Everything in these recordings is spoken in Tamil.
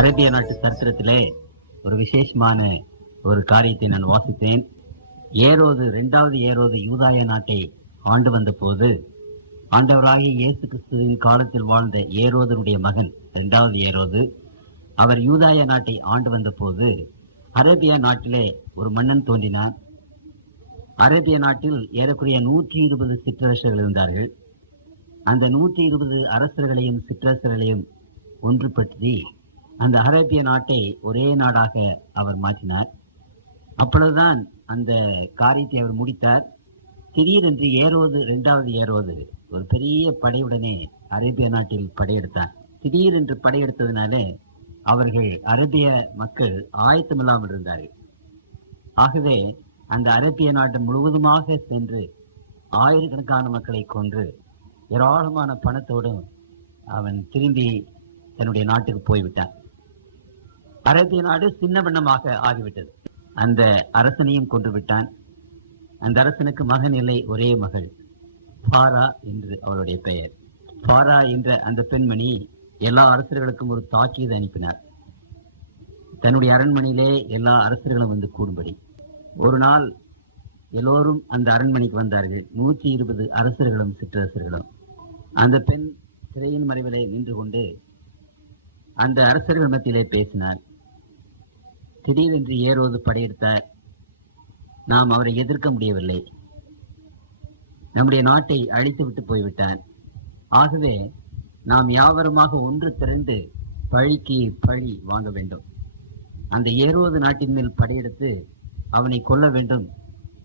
அரேபிய நாட்டு சரித்திரத்திலே ஒரு விசேஷமான ஒரு காரியத்தை நான் வாசித்தேன். இரண்டாவது ஏரோது யூதாய நாட்டை ஆண்டு வந்த போது, ஆண்டவராகிய இயேசு கிறிஸ்துவின் காலத்தில் வாழ்ந்த ஏரோதனுடைய மகன் இரண்டாவது ஏரோது, அவர் யூதாய நாட்டை ஆண்டு வந்த போது அரேபியா நாட்டிலே ஒரு மன்னன் தோன்றினான். அரேபிய நாட்டில் ஏறக்குறைய 120 சிற்றரசர்கள் இருந்தார்கள். அந்த 120 அரசர்களையும் சிற்றரசர்களையும் ஒன்றுபடுத்தி அந்த அரேபிய நாட்டை ஒரே நாடாக அவர் மாற்றினார். அப்பொழுதுதான் அந்த காரியத்தை அவர் முடித்தார். திடீரென்று இரண்டாவது ஏரோது ஒரு பெரிய படையுடனே அரேபிய நாட்டில் படையெடுத்தார். திடீரென்று படையெடுத்ததினாலே அவர்கள் அரேபிய மக்கள் ஆயத்தமில்லாமல் இருந்தார்கள். ஆகவே அந்த அரேபிய நாட்டு முழுவதுமாக சென்று ஆயிரக்கணக்கான மக்களை கொன்று ஏராளமான பணத்தோடும் அவன் திரும்பி தன்னுடைய நாட்டுக்கு போய்விட்டான். அரேபிய நாடு சின்ன வண்ணமாக ஆகிவிட்டது. அந்த அரசனையும் கொன்று விட்டான். அந்த அரசனுக்கு மகன் இல்லை, ஒரே மகள் ஃபாரா என்று அவருடைய பெயர். ஃபாரா என்ற அந்த பெண்மணி எல்லா அரசர்களுக்கும் ஒரு தாக்கீது அனுப்பினார். தன்னுடைய அரண்மனையிலே எல்லா அரசர்களும் வந்து கூடும்படி. ஒரு நாள் எல்லோரும் அந்த அரண்மனைக்கு வந்தார்கள். 120 அரசர்களும் சிற்றரசர்களும். அந்த பெண் திரையின் மறைவிலே நின்று கொண்டு அந்த அரசர்கள் மத்தியிலே பேசினார். திடீரென்று ஏரோது படையெடுத்தார். நாம் அவரை எதிர்க்க முடியவில்லை. நம்முடைய நாட்டை அழித்து விட்டு போய்விட்டார். ஆகவே நாம் யாவருமாக ஒன்று திரண்டு பழிக்கு பழி வாங்க வேண்டும். அந்த ஏரோது நாட்டின் மேல் படையெடுத்து அவனை கொல்ல வேண்டும்,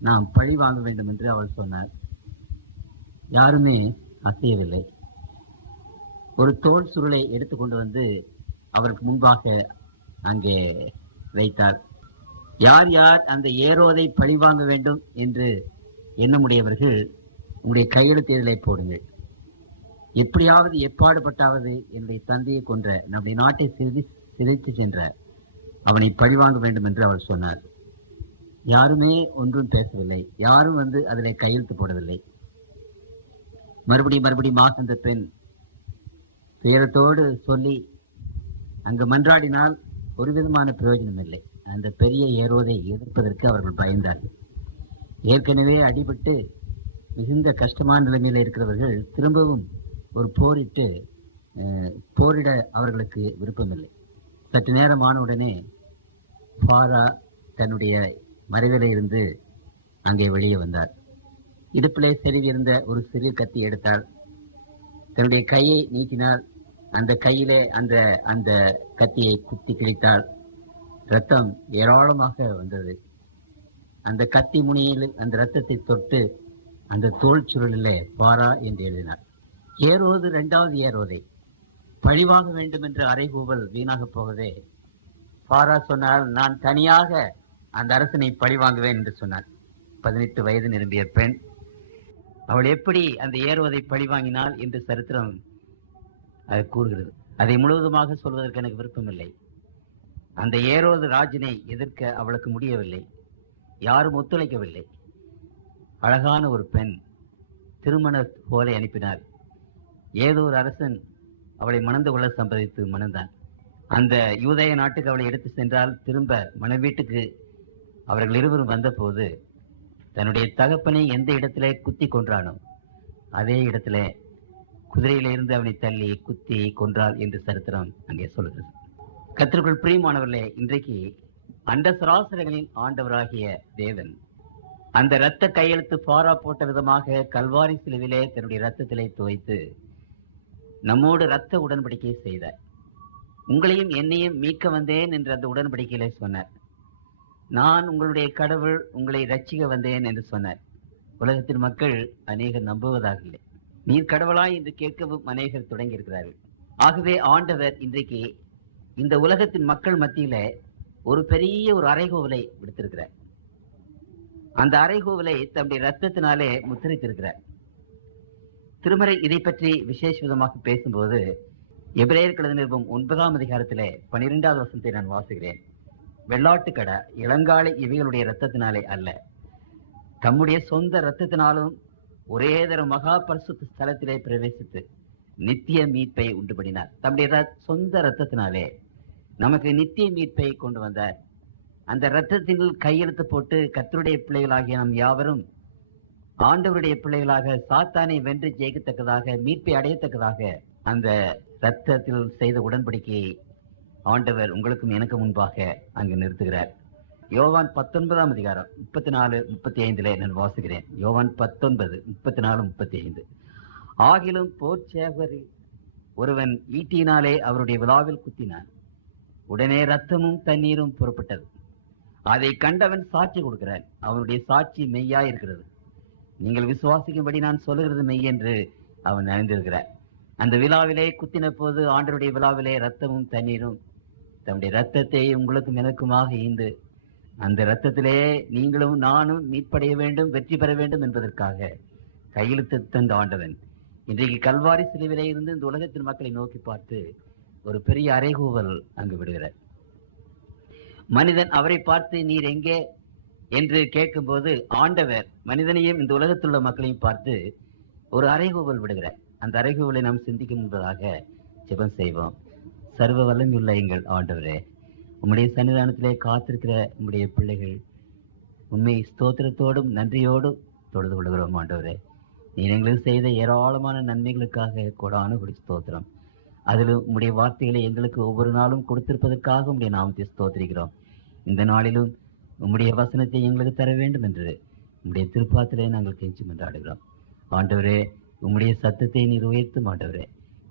நாம் பழி வாங்க வேண்டும் என்று அவள் சொன்னார். யாருமே அசையவில்லை. ஒரு தோல் சுருளை எடுத்துக்கொண்டு வந்து அவருக்கு முன்பாக அங்கே வைத்தார். யார் யார் அந்த ஏரோதை பழி வாங்க வேண்டும் என்று எண்ணமுடையவர்கள் உங்களுடைய கையெழுத்திலே போடுங்கள். எப்படியாவது எப்பாடுபட்டாவது என்னுடைய தந்தையை கொன்ற, நம்முடைய நாட்டை சிதைத்து சென்ற அவனை பழிவாங்க வேண்டும் என்று அவள் சொன்னார். யாருமே ஒன்றும் பேசவில்லை. யாரும் வந்து அதிலே கையெழுத்து போடவில்லை. மறுபடியும் அந்த பெண் துயரத்தோடு சொல்லி அங்கு மன்றாடினால் ஒரு விதமான பிரயோஜனம் இல்லை. அந்த பெரிய ஏரோதை எதிர்ப்பதற்கு அவர்கள் பயந்தார்கள். ஏற்கனவே அடிபட்டு மிகுந்த கஷ்டமான நிலைமையில் இருக்கிறவர்கள் திரும்பவும் ஒரு போரிட அவர்களுக்கு விருப்பமில்லை. சற்று நேரம் ஆனவுடனே ஃபாரா தன்னுடைய மறைவிலே இருந்து அங்கே வெளியே வந்தார். இடுப்பிலே செருவி இருந்த ஒரு சிறிய கத்தி எடுத்தாள். தன்னுடைய கையை நீட்டினாள். அந்த கையிலே அந்த கத்தியை குத்தி கிழித்தாள். இரத்தம் ஏராளமாக வந்தது. அந்த கத்தி முனையில் அந்த இரத்தத்தை தொட்டு அந்த தோல் சுருளிலே ஃபாரா என்று எழுதினார். ஏரோது இரண்டாவது ஏரோதை பழிவாங்க வேண்டும் என்ற அறைகூவல் வீணாக போகவே ஃபாரா சொன்னால், நான் தனியாக அந்த அரசனை பழி வாங்குவேன் என்று சொன்னார். 18 வயது நிரம்பிய பெண். அவள் எப்படி அந்த ஏரோதை பழி வாங்கினாள் என்று சரித்திரம் அது கூறுகிறது. அதை முழுவதுமாக சொல்வதற்கு எனக்கு விருப்பமில்லை. அந்த ஏரோது ராஜனை எதிர்க்க அவளுக்கு முடியவில்லை. யாரும் ஒத்துழைக்கவில்லை. அழகான ஒரு பெண் திருமண போலை அனுப்பினார். ஏதோ ஒரு அரசன் அவளை மணந்து கொள்ள சம்பதித்து மணந்தான். அந்த யூதேய நாட்டுக்கு அவளை எடுத்து சென்றால் திரும்ப மன வீட்டுக்கு அவர்கள் இருவரும் வந்தபோது தன்னுடைய தகப்பனை எந்த இடத்திலே குத்தி கொன்றானோ அதே இடத்திலே குதிரையிலிருந்து அவனை தள்ளி குத்தி கொன்றாள் என்று சரித்திரம் அங்கே சொல்கிறது. கர்த்தருக்குள் பிரியமானவர்களே, இன்றைக்கு அண்ட சராசரங்களின் ஆண்டவராகிய தேவன் அந்த இரத்த கையெழுத்து ஃபாரா போட்ட விதமாக கல்வாரி சிலுவிலே தன்னுடைய இரத்தத்திலே துவைத்து நம்மோடு இரத்த உடன்படிக்கை செய்தார். உங்களையும் என்னையும் மீட்க வந்தேன் என்று அந்த உடன்படிக்கையிலே சொன்னார். நான் உங்களுடைய கடவுள், உங்களை ரட்சிக்க வந்தேன் என்று சொன்னார். உலகத்தின் மக்கள் அநேகர் நம்புவதாக இல்லை. நீர் கடவுளாய் என்று கேட்கவும் அநேகர் தொடங்கி இருக்கிறார்கள். ஆகவே ஆண்டவர் இன்றைக்கு இந்த உலகத்தின் மக்கள் மத்தியில ஒரு பெரிய ஒரு அறைகோவலை விடுத்திருக்கிறார். அந்த அறைகோவலை தன்னுடைய ரத்தத்தினாலே முத்திரித்திருக்கிறார். திருமறை இதை பற்றி விசேஷ விதமாக பேசும்போது எபிரேயர் கழுத நிருபம் 9ஆம் அதிகாரத்திலே 12வது வசனத்தை நான் வாசிக்கிறேன். வெள்ளாட்டுக்கடா இளங்காலை இவைகளுடைய இரத்தத்தினாலே அல்ல, தம்முடைய சொந்த இரத்தத்தினாலும் ஒரே தர மகா பரிசுத்த ஸ்தலத்திலே பிரவேசித்து நித்திய மீட்பை உண்டுபடினார். தம்முடைய சொந்த இரத்தத்தினாலே நமக்கு நித்திய மீட்பை கொண்டு வந்தார். அந்த இரத்தத்தில் கையெழுத்து போட்டு கர்த்தருடைய பிள்ளைகளாகிய நாம் யாவரும் ஆண்டவருடைய பிள்ளைகளாக சாத்தானை வென்று ஜெயிக்கத்தக்கதாக மீட்பை அடையத்தக்கதாக அந்த இரத்தத்தில் செய்த உடன்படிக்கையை ஆண்டவர் உங்களுக்கும் எனக்கு முன்பாக அங்கு நிறுத்துகிறார். யோவான் 19 அதிகாரம் 34-35 நான் வாசிக்கிறேன். யோவான் 19:34-35. ஆகிலும் போர்ச்சேவரில் ஒருவன் ஈட்டியினாலே அவருடைய விலாவில் குத்தினான். உடனே ரத்தமும் தண்ணீரும் புறப்பட்டது. அதை கண்டவன் சாட்சி கொடுக்கிறான். அவனுடைய சாட்சி மெய்யா இருக்கிறது. நீங்கள் விசுவாசிக்கும்படி நான் சொல்லுகிறது மெய் என்று அவன் அறிந்திருக்கிறார். அந்த விழாவிலே குத்தின போது ஆண்டவருடைய விழாவிலே ரத்தமும் தண்ணீரும் தன்னுடைய ரத்தத்தை உங்களுக்கும் எனக்குமாக ஈந்து அந்த ரத்தத்திலே நீங்களும் நானும் மீட்படைய வேண்டும், வெற்றி பெற வேண்டும் என்பதற்காக கையெழுத்து தந்த ஆண்டவன் இன்றைக்கு கல்வாரி சிலுவிலே இருந்து இந்த உலகத்தின் மக்களை நோக்கி பார்த்து ஒரு பெரிய அறைகூவல் அங்கு விடுகிறார். மனிதன் அவரை பார்த்து நீர் எங்கே என்று கேட்கும்போது ஆண்டவர் மனிதனையும் இந்த உலகத்தில் உள்ள மக்களையும் பார்த்து ஒரு அறைகூவல் விடுகிறார். அந்த அறைகூவலை நாம் சிந்திக்கும் என்பதாக ஜெபம் செய்வோம். சர்வ வல்லமையுள்ள எங்கள் ஆண்டவரே, உம்முடைய சன்னிதானத்திலே காத்திருக்கிற உம்முடைய பிள்ளைகள் உண்மை ஸ்தோத்திரத்தோடும் நன்றியோடும் தொழுது கொள்கிறோம். ஆண்டவரே, நீர் எங்களுக்கு செய்த ஏராளமான நன்மைகளுக்காக கொடான குடி ஸ்தோத்திரம். அதிலும் உம்முடைய வார்த்தைகளை எங்களுக்கு ஒவ்வொரு நாளும் கொடுத்திருப்பதற்காக உம்முடைய நாமத்தை ஸ்தோத்திரிக்கிறோம். இந்த நாளிலும் உம்முடைய வசனத்தை எங்களுக்கு தர வேண்டும் என்று உம்முடைய திருப்பாத்திலே நாங்கள் கெஞ்சி மன்றாடுகிறோம். ஆண்டவரே, உம்முடைய சத்தத்தை நீர் உயர்த்தும். ஆண்டவரே,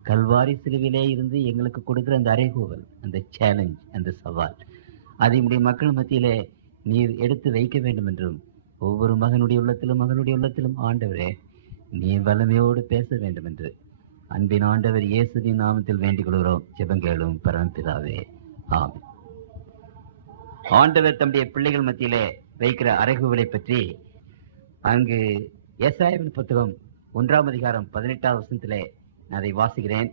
கல்வாரி சிலுவிலே இருந்து எங்களுக்கு கொடுக்கிற அந்த அறைகூவல், அந்த சேலஞ்ச், அந்த சவால், அதை உடைய மக்கள் மத்தியிலே நீர் எடுத்து வைக்க வேண்டும் என்றும் ஒவ்வொரு மகனுடைய உள்ளத்திலும் ஆண்டவரே நீர் வல்லமையோடு பேச வேண்டும் என்று அன்பின் ஆண்டவர் இயேசுவின் நாமத்தில் வேண்டிக் கொள்கிறோம். ஜெபங்கேளும் பரமபிதாவே, ஆமென். ஆண்டவர் தம்முடைய பிள்ளைகள் மத்தியிலே வைக்கிற அறைகூவலை பற்றி அங்கு ஏசாயாவின் புத்தகம் 1 அதிகாரம் 18 வசனத்திலே நான் அதை வாசிக்கிறேன்.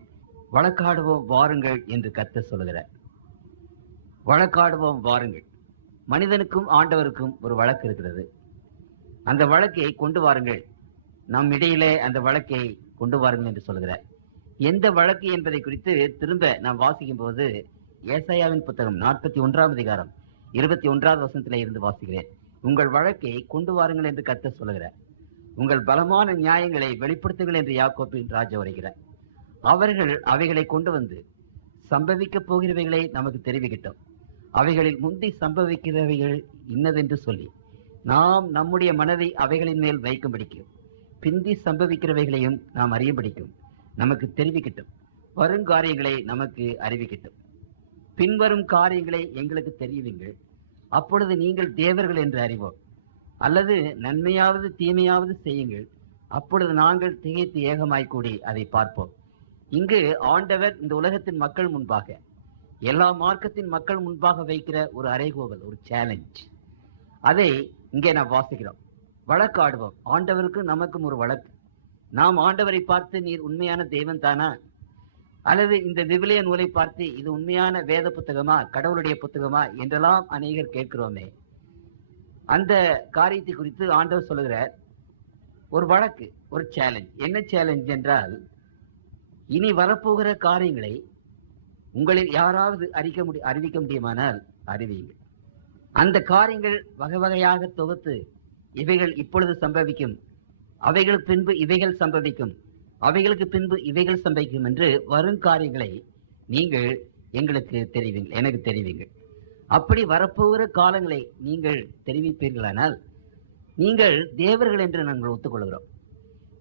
வழக்காடுவோம் வாருங்கள் என்று கர்த்தர் சொல்லுகிறார். வழக்காடுவோம் வாருங்கள். மனிதனுக்கும் ஆண்டவருக்கும் ஒரு வழக்கு இருக்கிறது. அந்த வழக்கை கொண்டு வாருங்கள், நம் இடையிலே அந்த வழக்கை கொண்டு வாருங்கள் என்று சொல்லுகிறார். எந்த வழக்கு என்பதை குறித்து திரும்ப நாம் வாசிக்கும் போது ஏசாயாவின் புத்தகம் 41 அதிகாரம் 21 வசனத்திலே இருந்து வாசிக்கிறேன். உங்கள் வழக்கை கொண்டு வாருங்கள் என்று கர்த்தர் சொல்லுகிறார். உங்கள் பலமான நியாயங்களை வெளிப்படுத்துங்கள் என்று யாக்கோபின் ராஜா வருகிறார். அவர்கள் அவைகளை கொண்டு வந்து சம்பவிக்க போகிறவைகளை நமக்கு தெரிவிக்கட்டும். அவைகளில் முந்தி சம்பவிக்கிறவைகள் இன்னதென்று சொல்லி நாம் நம்முடைய மனதை அவைகளின் மேல் வைக்கும்படிக்கும் பிந்தி சம்பவிக்கிறவைகளையும் நாம் அறியபடிக்கும் நமக்கு தெரிவிக்கட்டும். வருங்காரியங்களை நமக்கு அறிவிக்கட்டும். பின்வரும் காரியங்களை எங்களுக்கு தெரிவிங்கள். அப்பொழுது நீங்கள் தேவர்கள் என்று அறிவோம். அல்லது நன்மையாவது தீமையாவது செய்யுங்கள், அப்பொழுது நாங்கள் திகைத்து ஏகமாய் கூடி அதை பார்ப்போம். இங்கு ஆண்டவர் இந்த உலகத்தின் மக்கள் முன்பாக, எல்லா மார்க்கத்தின் மக்கள் முன்பாக வைக்கிற ஒரு அறைகூவல், ஒரு சேலஞ்ச், அதை இங்கே நாம் வாசிக்கிறோம். வழக்காடுவோம். ஆண்டவருக்கும் நமக்கும் ஒரு வழக்கு. நாம் ஆண்டவரை பார்த்து நீர் உண்மையான தெய்வம் தானா, அல்லது இந்த விவிலிய நூலை பார்த்து இது உண்மையான வேத புத்தகமா, கடவுளுடைய புத்தகமா என்றெல்லாம் அநேகர் கேட்கிறோமே. அந்த காரியத்தை குறித்து ஆண்டவர் சொல்லுகிறார் ஒரு வழக்கு, ஒரு சேலஞ்ச். என்ன சேலஞ்ச் என்றால், இனி வரப்போகிற காரியங்களை உங்களில் யாராவது அறிவிக்க முடியுமானால் அறிவியுங்கள். அந்த காரியங்கள் வகை வகையாக தொகுத்து இவைகள் இப்பொழுது சம்பவிக்கும், அவைகளுக்கு பின்பு இவைகள் சம்பவிக்கும், அவைகளுக்கு பின்பு இவைகள் சம்பவிக்கும் என்று வரும் காரியங்களை நீங்கள் எங்களுக்கு தெரிவிங்கள், எனக்கு தெரிவிங்கள். அப்படி வரப்போகிற காலங்களை நீங்கள் தெரிவிப்பீர்களானால் நீங்கள் தேவர்கள் என்று நாங்கள் ஒத்துக்கொள்கிறோம்,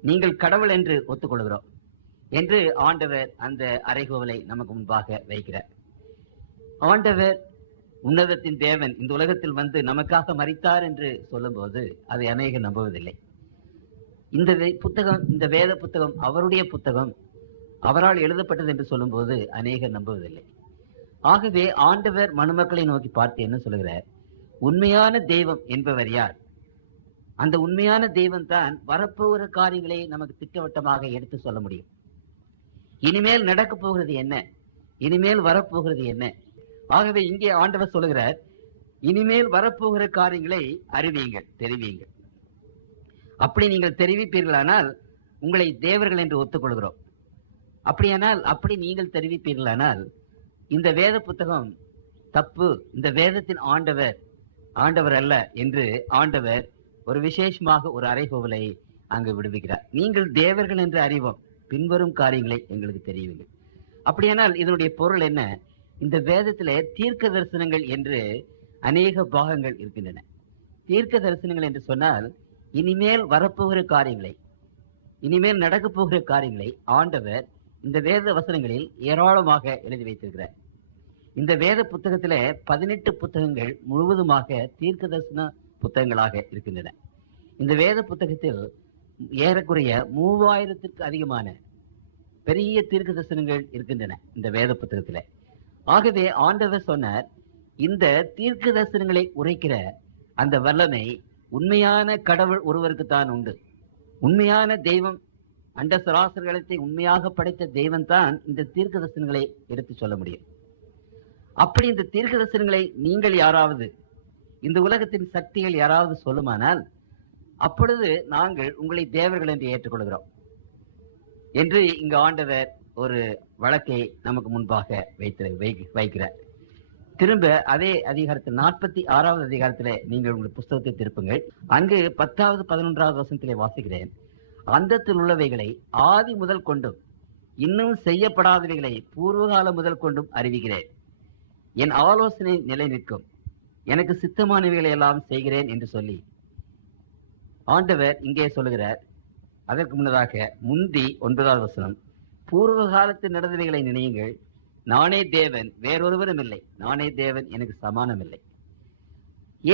நீங்கள் கடவுள் என்று ஒத்துக்கொள்கிறோம் என்று ஆண்டவர் அந்த அறைகூவலை நமக்கு முன்பாக வைக்கிறார். ஆண்டவர் உன்னதத்தின் தேவன் இந்த உலகத்தில் வந்து நமக்காக மரித்தார் என்று சொல்லும் போது அதை அநேகர் நம்புவதில்லை. இந்த புத்தகம், இந்த வேத புத்தகம் அவருடைய புத்தகம், அவரால் எழுதப்பட்டது என்று சொல்லும் போது அநேகர் நம்புவதில்லை. ஆகவே ஆண்டவர் மனுமக்களை நோக்கி பார்த்து என்ன சொல்கிறார்? உண்மையான தெய்வம் என்பவர் யார்? அந்த உண்மையான தெய்வம் தான் வரப்போகிற காரியங்களை நமக்கு திட்டவட்டமாக எடுத்து சொல்ல முடியும். இனிமேல் நடக்க போகிறது என்ன, இனிமேல் வரப்போகிறது என்ன. ஆகவே இங்கே ஆண்டவர் சொல்லுகிறார், இனிமேல் வரப்போகிற காரியங்களை அறிவியுங்கள், தெரிவியுங்கள். அப்படி நீங்கள் தெரிவிப்பீர்களானால் உங்களை தேவர்கள் என்று ஒத்துக்கொள்கிறோம். அப்படியானால் அப்படி நீங்கள் தெரிவிப்பீர்களானால் இந்த வேத புத்தகம் தப்பு, இந்த வேதத்தின் ஆண்டவர் அல்ல என்று ஆண்டவர் ஒரு விசேஷமாக ஒரு அறைகோவலை அங்கு விடுவிக்கிறார். நீங்கள் தேவர்கள் என்று அறிவோம், பின்வரும் காரியங்களை எங்களுக்கு தெரியவில்லை. அப்படியானால் இதனுடைய பொருள் என்ன? இந்த வேதத்திலே தீர்க்க தரிசனங்கள் என்று அநேக பாகங்கள் இருக்கின்றன. தீர்க்க தரிசனங்கள் என்று சொன்னால் இனிமேல் வரப்போகிற காரியங்களை, இனிமேல் நடக்கப் போகிற காரியங்களை ஆண்டவர் இந்த வேத வசனங்களில் ஏராளமாக எழுதி வைத்திருக்கிறார். இந்த வேத புத்தகத்திலே 18 புத்தகங்கள் முழுவதுமாக தீர்க்க தரிசன புத்தகங்களாக இருக்கின்றன. இந்த வேத புத்தகத்தில் ஏறக்குறைய 3000த்திற்கு அதிகமான பெரிய தீர்க்க தரிசனங்கள் இருக்கின்றன இந்த வேத புத்தகத்திலே. ஆகவே ஆண்டவர் சொன்னார், இந்த தீர்க்க தரிசனங்களை உரைக்கிற அந்த வல்லமை உண்மையான கடவுள் ஒருவருக்கு தான் உண்டு. உண்மையான தெய்வம், அண்ட சராசரத்தை உண்மையாக படைத்த தெய்வம் தான் இந்த தீர்க்க தரிசனங்களை எடுத்து சொல்ல முடியும். அப்படி இந்த தீர்க்க தரிசனங்களை நீங்கள் யாராவது, இந்த உலகத்தின் சக்திகள் யாராவது சொல்லுமானால், அப்பொழுது நாங்கள் உங்களை தேவர்கள் என்று ஏற்றுக்கொள்கிறோம் என்று இங்கு ஆண்டவர் ஒரு வழக்கை நமக்கு முன்பாக வைக்கிறார். திரும்ப அதே அதிகாரத்தில் 46வது அதிகாரத்திலே நீங்கள் உங்கள் புஸ்தகத்தை திருப்புங்கள். அங்கு 10வது 11வது வசனத்திலே வாசிக்கிறேன். அந்தத்தில் உள்ளவைகளை ஆதி முதல் கொண்டும் இன்னும் செய்யப்படாதவைகளை பூர்வகாலம் முதல் கொண்டும் அறிவிக்கிறேன். என் ஆலோசனை நிலை நிற்கும், எனக்கு சித்தமானவைகளை எல்லாம் செய்கிறேன் என்று சொல்லி ஆண்டவர் இங்கே சொல்லுகிறார். அதற்கு முன்னதாக முந்தி 9வது வசனம், பூர்வ காலத்தில் நடந்தவைகளை நினையுங்கள், நானே தேவன், வேறொருவரும் இல்லை, நானே தேவன், எனக்கு சமானம் இல்லை.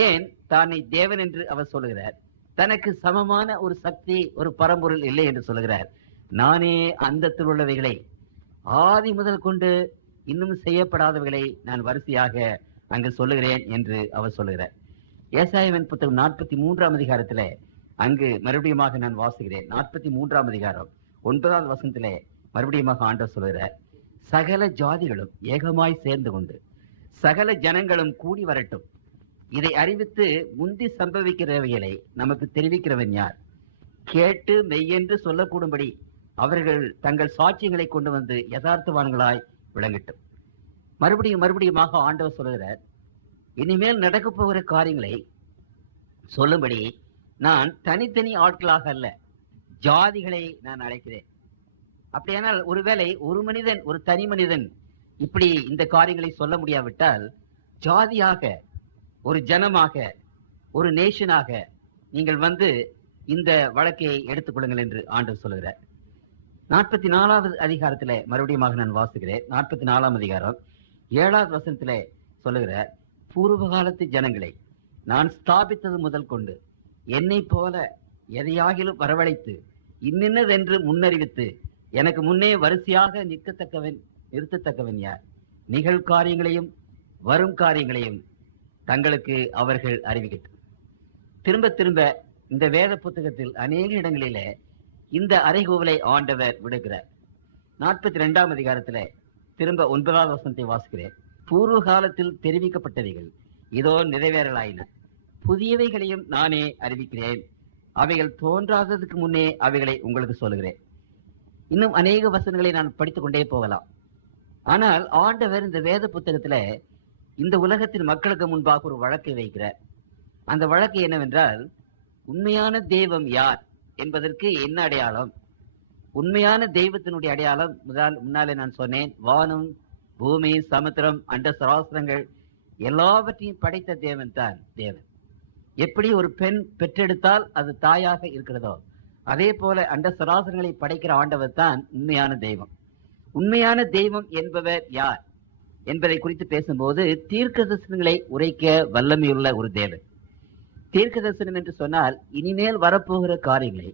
ஏன் தானே தேவன் என்று அவர் சொல்லுகிறார்? தனக்கு சமமான ஒரு சக்தி, ஒரு பரம்பொருள் இல்லை என்று சொல்லுகிறார். நானே அந்தத்தில் உள்ளவைகளை ஆதி முதல் கொண்டு இன்னும் செய்யப்படாதவைகளை நான் வரிசையாக அங்கு சொல்லுகிறேன் என்று அவர் சொல்லுகிறார். ஏசாயாவின் புத்தகம் 43ஆம் அதிகாரத்திலே அங்கு மறுபடியுமாக நான் வாசிக்கிறேன். 43ஆம் அதிகாரம் 9வது வசனத்திலே மறுபடியுமாக ஆண்டவர் சொல்லுகிறார், சகல ஜாதிகளும் ஏகமாய் சேர்ந்து கொண்டு சகல ஜனங்களும் கூடி வரட்டும், இதை அறிவித்து முந்தி சம்பவிக்கிறவைகளை நமக்கு தெரிவிக்கிறவன் யார்? கேட்டு மெய்யென்று சொல்லக்கூடும்படி அவர்கள் தங்கள் சாட்சியங்களை கொண்டு வந்து யதார்த்தவான்களாய் விளங்கட்டும். மறுபடியுமாக ஆண்டவர் சொல்லுகிறார், இனிமேல் நடக்கப் போகிற காரியங்களை சொல்லும்படி நான் தனித்தனி ஆட்களாக அல்ல, ஜாதிகளை நான் அழைக்கிறேன். அப்படியானால் ஒருவேளை ஒரு மனிதன், ஒரு தனி மனிதன் இப்படி இந்த காரியங்களை சொல்ல முடியாவிட்டால், ஜாதியாக, ஒரு ஜனமாக, ஒரு நேஷனாக நீங்கள் வந்து இந்த வழக்கை எடுத்துக்கொள்ளுங்கள் என்று ஆண்டவர் சொல்லுகிறார். 44வது அதிகாரத்திலே மறுபடியுமாக நான் வாசிக்கிறேன். 44ஆம் அதிகாரம் 7வது வசனத்திலே சொல்லுகிறார், பூர்வ காலத்து ஜனங்களை நான் ஸ்தாபித்தது முதல் கொண்டு என்னை போல எதையாகிலும் வரவழைத்து இன்னென்னதென்று முன்னறிவித்து எனக்கு முன்னே வரிசையாக நிறுத்தத்தக்கவன் யார்? நிகழ்காரியங்களையும் வரும் காரியங்களையும் தங்களுக்கு அவர்கள் அறிவிக்கட்டும். திரும்ப திரும்ப இந்த வேத புத்தகத்தில் அநேக இடங்களிலே இந்த அறைகூவலை ஆண்டவர் விடுகிறார். 42ஆம் அதிகாரத்திலே திரும்ப 9வது வசனத்தை வாசிக்கிறேன். பூர்வ காலத்தில் தெரிவிக்கப்பட்டவைகள் இதோ நிறைவேறலாயின, புதியவைகளையும் நானே அறிவிக்கிறேன், அவைகள் தோன்றாததுக்கு முன்னே அவைகளை உங்களுக்கு சொல்லுகிறேன். இன்னும் அநேக வசனங்களை நான் படித்துக் கொண்டே போகலாம். ஆனால் ஆண்டவர் இந்த வேத புத்தகத்துல இந்த உலகத்தின் மக்களுக்கு முன்பாக ஒரு வழக்கை வைக்கிறார். அந்த வழக்கு என்னவென்றால், உண்மையான தெய்வம் யார் என்பதற்கு என்ன அடையாளம்? உண்மையான தெய்வத்தினுடைய அடையாளம் முன்னாலே நான் சொன்னேன், வானம், பூமி, சமுத்திரம், அண்ட சராசரங்கள் எல்லாவற்றையும் படைத்த தேவன் தான் தேவன். எப்படி ஒரு பெண் பெற்றெடுத்தால் அது தாயாக இருக்கிறதோ, அதே போல அண்ட சராசரங்களை படைக்கிற ஆண்டவர் தான் உண்மையான தெய்வம். உண்மையான தெய்வம் என்பவர் யார் என்பதை குறித்து பேசும்போது, தீர்க்க தரிசனங்களை உரைக்க வல்லமையுள்ள ஒரு தேவன். தீர்க்க தரிசனம் என்று சொன்னால் இனிமேல் வரப்போகிற காரியங்களை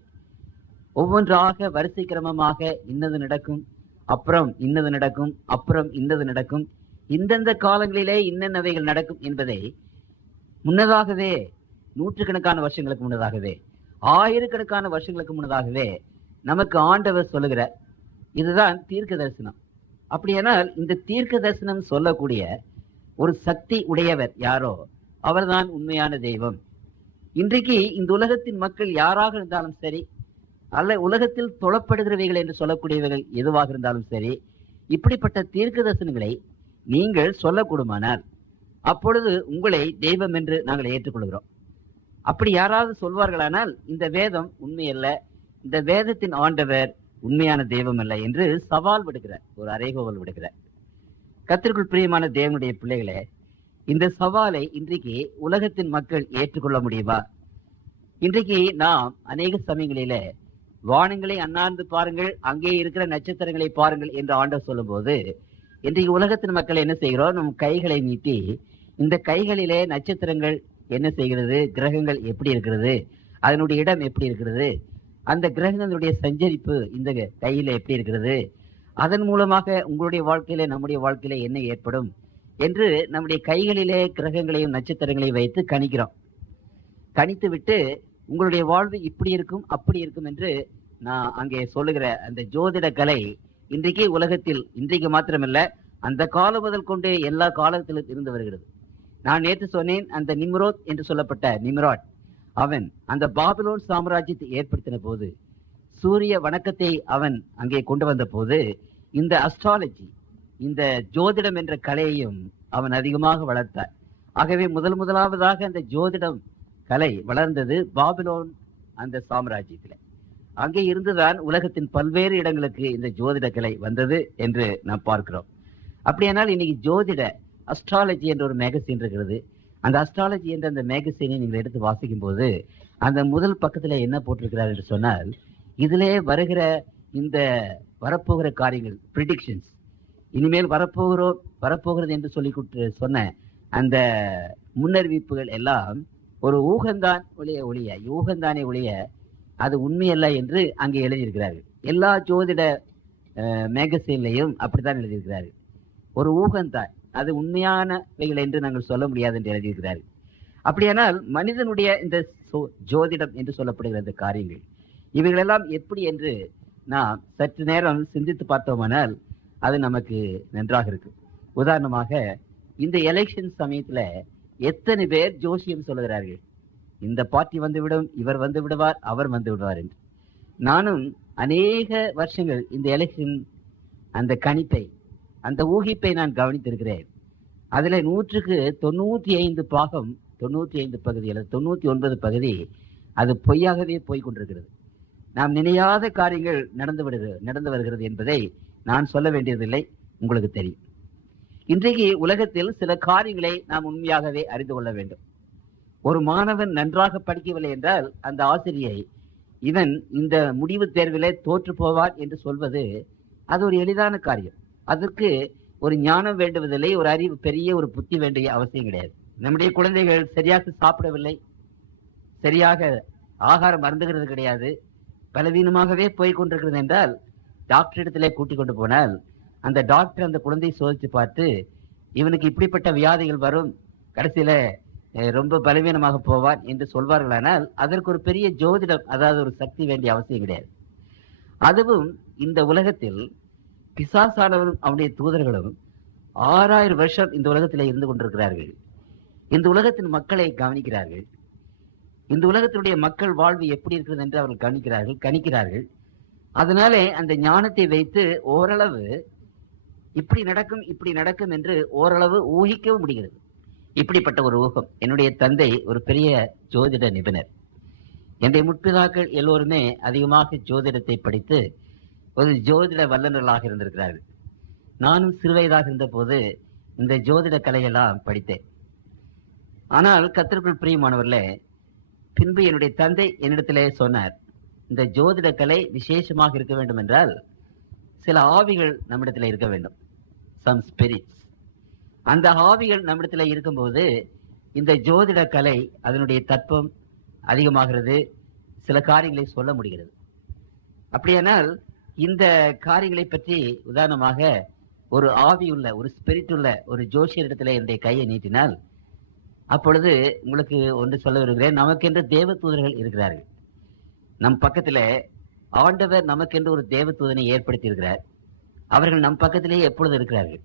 ஒவ்வொன்றாக வரிசை கிரமமாக இன்னது நடக்கும், அப்புறம் இன்னது நடக்கும், அப்புறம் இன்னது நடக்கும், இந்தந்த காலங்களிலே இன்னென்னவைகள் நடக்கும் என்பதை முன்னதாகவே, நூற்றுக்கணக்கான வருஷங்களுக்கு முன்னதாகவே, ஆயிரக்கணக்கான வருஷங்களுக்கு முன்னதாகவே நமக்கு ஆண்டவர் சொல்லுகிறார். இதுதான் தீர்க்க தரிசனம். அப்படியானால் இந்த தீர்க்க தரிசனம் சொல்லக்கூடிய ஒரு சக்தி உடையவர் யாரோ அவர்தான் உண்மையான தெய்வம். இன்றைக்கு இந்த உலகத்தின் மக்கள் யாராக இருந்தாலும் சரி, அல்ல உலகத்தில் தொழப்படுகிறவைகள் என்று சொல்லக்கூடியவர்கள் எதுவாக இருந்தாலும் சரி, இப்படிப்பட்ட தீர்க்க தரிசனங்களை நீங்கள் சொல்லக்கூடுமானால் அப்பொழுது உங்களை தெய்வம் என்று நாங்கள் ஏற்றுக்கொள்கிறோம். அப்படி யாராவது சொல்வார்களானால் இந்த வேதம் உண்மையல்ல, இந்த வேதத்தின் ஆண்டவர் உண்மையான தெய்வம் அல்ல என்று சவால் விடுகிறார், ஒரு அறைகோவல் விடுகிறார். கர்த்தருக்குள் பிரியமான தேவனுடைய பிள்ளைகளே, இந்த சவாலை இன்றைக்கு உலகத்தின் மக்கள் ஏற்றுக்கொள்ள முடியுமா? இன்றைக்கு நாம் அநேக சமயங்களில வானங்களை அண்ணாந்து பாருங்கள், அங்கே இருக்கிற நட்சத்திரங்களை பாருங்கள் என்று ஆண்டவர் சொல்லும் போது, இன்றைக்கு உலகத்தின் மக்கள் என்ன செய்கிறோம்? நம் கைகளை நீட்டி இந்த கைகளிலே நட்சத்திரங்கள் என்ன செய்கிறது, கிரகங்கள் எப்படி இருக்கிறது, அதனுடைய இடம் எப்படி இருக்கிறது, அந்த கிரகங்களுடைய சஞ்சரிப்பு இந்த கையில எப்படி இருக்கிறது, அதன் மூலமாக உங்களுடைய வாழ்க்கையில நம்முடைய வாழ்க்கையில என்ன ஏற்படும் என்று நம்முடைய கைகளிலே கிரகங்களையும் நட்சத்திரங்களையும் வைத்து கணிக்கிறோம். கணித்து விட்டு உங்களுடைய வாழ்வு இப்படி இருக்கும் அப்படி இருக்கும் என்று நான் அங்கே சொல்லுகிற அந்த ஜோதிட கலை இன்றைக்கு உலகத்தில், இன்றைக்கு மாத்திரமல்ல, அந்த காலம் முதல் கொண்டு எல்லா காலத்திலும் இருந்து வருகிறது. நான் நேற்று சொன்னேன், அந்த நிம்ரோத் என்று சொல்லப்பட்ட நிம்ராட், அவன் அந்த பாபிலோன் சாம்ராஜ்யத்தை ஏற்படுத்தின போது, சூரிய வணக்கத்தை அவன் அங்கே கொண்டு வந்த போது, இந்த அஸ்ட்ராலஜி, இந்த ஜோதிடம் என்ற கலையையும் அவன் அதிகமாக வளர்த்தார். ஆகவே முதலாவதாக அந்த ஜோதிடம் கலை வளர்ந்தது பாபிலோன் அந்த சாம்ராஜ்யத்தில். அங்கே இருந்துதான் உலகத்தின் பல்வேறு இடங்களுக்கு இந்த ஜோதிட கலை வந்தது என்று நாம் பார்க்கிறோம். அப்படியானால் இன்னைக்கு ஜோதிட அஸ்ட்ராலஜி என்ற ஒரு மேகசின் இருக்கிறது. அந்த அஸ்ட்ராலஜி என்ற அந்த மேகசினை நீங்கள் எடுத்து வாசிக்கும் போது அந்த முதல் பக்கத்துல என்ன போட்டிருக்கிறார் என்று சொன்னால், இதிலே வருகிற இந்த வரப்போகிற காரியங்கள், ப்ரிடிக்ஷன்ஸ், இனிமேல் வரப்போகிறது என்று சொல்லி சொன்ன அந்த முன்னறிவிப்புகள் எல்லாம் ஒரு ஊகந்தானே ஒழிய அது உண்மையல்ல என்று அங்கே எழுதியிருக்கிறார்கள். எல்லா ஜோதிட மேகசின்லையும் அப்படித்தான் எழுதியிருக்கிறார்கள். ஒரு ஊகந்தான், அது உண்மையானவைகள் என்று நாங்கள் சொல்ல முடியாது என்று எழுதியிருக்கிறார்கள். அப்படியானால் மனிதனுடைய இந்த ஜோதிடம் என்று சொல்லப்படுகிற இந்த காரியங்கள், இவைகளெல்லாம் எப்படி என்று நாம் சற்று நேரம் சிந்தித்து பார்த்தோமானால் அது நமக்கு நன்றாக இருக்கும். உதாரணமாக, இந்த எலெக்ஷன் சமயத்துல எத்தனை பேர் ஜோசியம் சொல்லுகிறார்கள், இந்த பார்ட்டி வந்துவிடும், இவர் வந்து விடுவார், அவர் வந்து விடுவார் என்று. நானும் அநேக வருஷங்கள் இந்த எலெக்ஷன் அந்த கணிப்பை, அந்த ஊகிப்பை நான் கவனித்திருக்கிறேன். அதுல 100க்கு 95 பாகம், 95 பகுதி அல்லது 99 பகுதி அது பொய்யாகவே போய்கொண்டிருக்கிறது. நாம் நினையாத காரியங்கள் நடந்து வருகிறது என்பதை நான் சொல்ல வேண்டியதில்லை, உங்களுக்கு தெரியும். இன்றைக்கு உலகத்தில் சில காரியங்களை நாம் உண்மையாகவே அறிந்து கொள்ள வேண்டும். ஒரு மாணவன் நன்றாக படிக்கவில்லை என்றால் அந்த ஆசிரியை இவன் இந்த முடிவு தேர்விலே தோற்று போவார் என்று சொல்வது அது ஒரு எளிதான காரியம். அதற்கு ஒரு ஞானம் வேண்டுவதில்லை, ஒரு அறிவு, பெரிய ஒரு புத்தி வேண்டிய அவசியம் கிடையாது. நம்முடைய குழந்தைகள் சரியாக சாப்பிடவில்லை, சரியாக ஆகாரம் அருந்துகிறது கிடையாது, பலவீனமாகவே போய்கொண்டிருக்கிறது என்றால் டாக்டர் இடத்திலே கூட்டிக் கொண்டு போனால் அந்த டாக்டர் அந்த குழந்தையை சோதித்து பார்த்து, இவனுக்கு இப்படிப்பட்ட வியாதிகள் வரும், கடைசியில ரொம்ப பலவீனமாக போவான் என்று சொல்வார்களானால் அதற்கு ஒரு பெரிய ஜோதிடம், அதாவது ஒரு சக்தி வேண்டிய அவசியம் கிடையாது. அதுவும் இந்த உலகத்தில் பிசாசானவரும் அவனுடைய தூதர்களும் 6000 வருஷம் இந்த உலகத்தில் இருந்து கொண்டிருக்கிறார்கள். இந்த உலகத்தின் மக்களை கவனிக்கிறார்கள். இந்த உலகத்தினுடைய மக்கள் வாழ்வு எப்படி இருக்கிறது என்று அவர்கள் கணிக்கிறார்கள். அதனாலே அந்த ஞானத்தை வைத்து ஓரளவு இப்படி நடக்கும் என்று ஓரளவு ஊகிக்கவும் முடிகிறது. இப்படிப்பட்ட ஒரு ஊகம். என்னுடைய தந்தை ஒரு பெரிய ஜோதிட நிபுணர். என்னுடைய முற்பிதாக்கள் எல்லோருமே அதிகமாக ஜோதிடத்தை படித்து ஒரு ஜோதிட வல்லுநர்களாக இருந்திருக்கிறார்கள். நானும் சிறுவயதாக இருந்த போது இந்த ஜோதிட கலையெல்லாம் படித்தேன். ஆனால் கர்த்தருக்குள் பிரியமானவர்களே, பின்பு என்னுடைய தந்தை என்னிடத்திலே சொன்னார், இந்த ஜோதிட கலை விசேஷமாக இருக்க வேண்டும் என்றால் சில ஆவிகள் நம்மிடத்தில் இருக்க வேண்டும், சம் ஸ்பிரிட்ஸ். அந்த ஆவிகள் நம்மிடத்தில் இருக்கும்போது இந்த ஜோதிட கலை அதனுடைய தத்துவம் அதிகமாகிறது, சில காரியங்களை சொல்ல முடிகிறது. அப்படியானால் இந்த காரியங்களை பற்றி உதாரணமாக ஒரு ஆவியுள்ள, ஒரு ஸ்பிரிட் உள்ள ஒரு ஜோசியரிடத்தில் என்னுடைய கையை நீட்டினால், அப்பொழுது உங்களுக்கு ஒன்று சொல்ல வருகிறேன், நமக்கென்று தேவ தூதர்கள் இருக்கிறார்கள். நம் பக்கத்துல ஆண்டவர் நமக்கென்று ஒரு தேவ தூதனை ஏற்படுத்தி இருக்கிறார். அவர்கள் நம் பக்கத்திலேயே எப்பொழுது இருக்கிறார்கள்.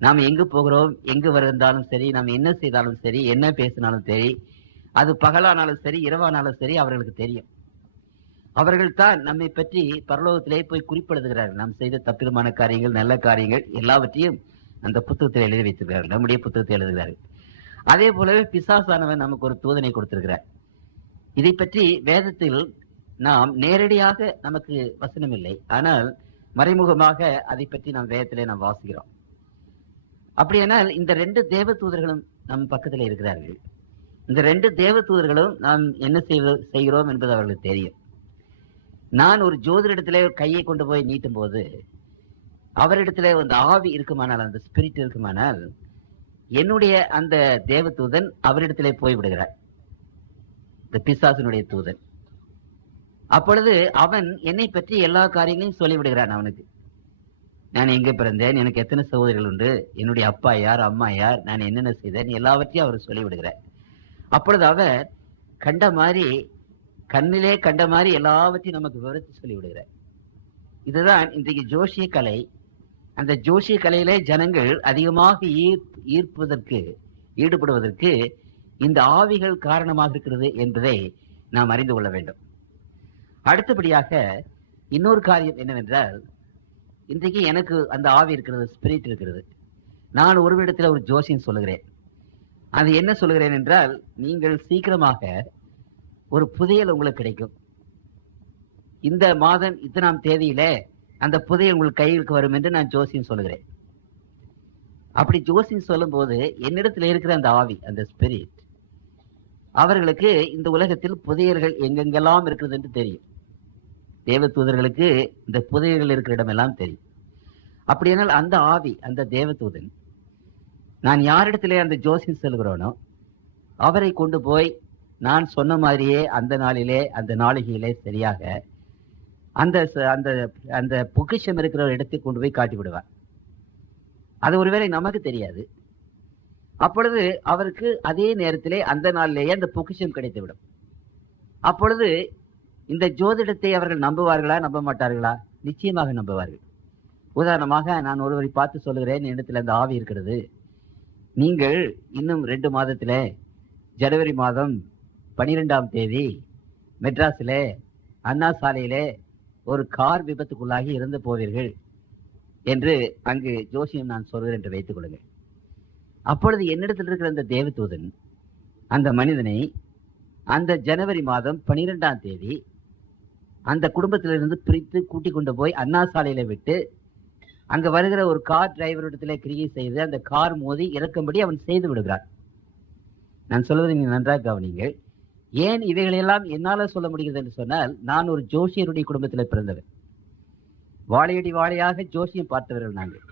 நாம் எங்கு போகிறோம், எங்கு வருந்தாலும் சரி, நாம் என்ன செய்தாலும் சரி, என்ன பேசினாலும் சரி, அது பகலானாலும் சரி, இரவானாலும் சரி, அவர்களுக்கு தெரியும். அவர்கள் தான் நம்மை பற்றி பரலோகத்திலே போய் குறிப்பிடுகிறார்கள். நாம் செய்த தப்பிரமான காரியங்கள், நல்ல காரியங்கள் எல்லாவற்றையும் அந்த புத்தகத்தில் எழுதி வைத்திருக்கிறார்கள், நம்முடைய புத்தகத்தில் எழுதுகிறார்கள். அதே போலவே பிசாசானவன் நமக்கு ஒரு தூதனை கொடுத்திருக்கிறார். இதை பற்றி வேதத்தில் நாம் நேரடியாக நமக்கு வசனம் இல்லை, ஆனால் மறைமுகமாக அதை பற்றி நாம் வேதத்திலே நாம் வாசிக்கிறோம். அப்படியானால் இந்த 2 தேவ தூதர்களும் நம் பக்கத்தில் இருக்கிறார்கள். இந்த 2 தேவ தூதர்களும் நாம் என்ன செய்கிறோம் என்பது அவர்களுக்கு தெரியும். நான் ஒரு ஜோதிடத்திலே கையை கொண்டு போய் நீட்டும் போது அவரிடத்துல அந்த ஆவி இருக்குமானால், அந்த ஸ்பிரிட் இருக்குமானால், என்னுடைய அந்த தேவதூதன் அவரிடத்திலே போய் விடுகிறார், இந்த பிசாசனுடைய தூதன். அப்பொழுது அவன் என்னை பற்றி எல்லா காரியங்களையும் சொல்லிவிடுகிறான். அவனுக்கு நான் எங்கே பிறந்தேன், எனக்கு எத்தனை சகோதரிகள் உண்டு, என்னுடைய அப்பா யார், அம்மா யார், நான் என்னென்ன செய்தேன், எல்லாவற்றையும் அவர் சொல்லிவிடுகிறார். அப்பொழுது அவர் கண்ட மாதிரி, கண்ணிலே கண்ட மாதிரி எல்லாவற்றையும் நமக்கு விவரித்து சொல்லிவிடுகிறார். இதுதான் இன்றைக்கு ஜோசிய கலை. அந்த ஜோசிய கலையிலே ஜனங்கள் அதிகமாக ஈடுபடுவதற்கு இந்த ஆவிகள் காரணமாக இருக்கிறது என்பதை நாம் அறிந்து கொள்ள வேண்டும். அடுத்தபடியாக இன்னொரு காரியம் என்னவென்றால், இன்றைக்கு எனக்கு அந்த ஆவி இருக்கிறது, ஸ்பிரிட் இருக்கிறது. நான் ஒரு இடத்துல ஒரு ஜோசியம் சொல்லுகிறேன். அது என்ன சொல்லுகிறேன் என்றால், நீங்கள் சீக்கிரமாக ஒரு புதையல் உங்களுக்கு கிடைக்கும், இந்த மாதம் இத்தனாம் தேதியில அந்த புதையல் உங்களுக்கு கைகளுக்கு வரும் என்று நான் ஜோசியம் சொல்லுகிறேன். அப்படி ஜோசியம் சொல்லும் போது என்னிடத்தில் இருக்கிற அந்த ஆவி, அந்த ஸ்பிரிட், அவர்களுக்கு இந்த உலகத்தில் புதையல்கள் எங்கெங்கெல்லாம் இருக்கிறது என்று தெரியும். தேவ தூதர்களுக்கு இந்த புதையல்கள் இருக்கிற இடமெல்லாம் தெரியும். அப்படியானால் அந்த ஆவி, அந்த தேவதூதன், நான் யாரிடத்திலே அந்த ஜோசியம் சொல்கிறோனோ அவரை கொண்டு போய் நான் சொன்ன மாதிரியே அந்த நாளிலே, அந்த நாளிகையிலே சரியாக அந்த அந்த அந்த பொக்கிஷம் இருக்கிற ஒரு இடத்தை கொண்டு போய் காட்டி விடுவார். அது ஒருவேளை நமக்கு தெரியாது. அப்பொழுது அவருக்கு அதே நேரத்திலே அந்த நாளிலேயே அந்த பொக்கிஷம் கிடைத்துவிடும். அப்பொழுது இந்த ஜோதிடத்தை அவர்கள் நம்புவார்களா, நம்ப மாட்டார்களா? நிச்சயமாக நம்புவார்கள். உதாரணமாக நான் ஒருவரை பார்த்து சொல்லுகிறேன், இடத்துல அந்த ஆவி இருக்கிறது, நீங்கள் இன்னும் 2 மாதத்திலே ஜனவரி மாதம் 12ஆம் தேதி மெட்ராஸிலே அண்ணா சாலையிலே ஒரு கார் விபத்துக்குள்ளாகி இறந்து போவீர்கள் என்று அங்கு ஜோசியம் நான் சொல்கிறேன் என்று வைத்துக் கொள்ளுங்கள். அப்பொழுது என்னிடத்தில் இருக்கிற அந்த தேவதூதன் அந்த மனிதனை அந்த ஜனவரி மாதம் 12ஆம் தேதி அந்த குடும்பத்திலிருந்து பிரித்து கூட்டிக் கொண்டு போய் அண்ணா சாலையில விட்டு அங்க வருகிற ஒரு கார் டிரைவரிடத்திலே கிரியை செய்து அந்த கார் மோதி இறக்கும்படி அவன் செய்து விடுகிறான். நான் சொல்வதை நீங்க நன்றாக கவனிங்கள். ஏன் இவைகளெல்லாம் என்னால சொல்ல முடிகிறது என்று சொன்னால், நான் ஒரு ஜோசியருடைய குடும்பத்தில் பிறந்தவர். வாழையடி வாழையாக ஜோசியம் பார்த்தவர்கள் நாங்கள்.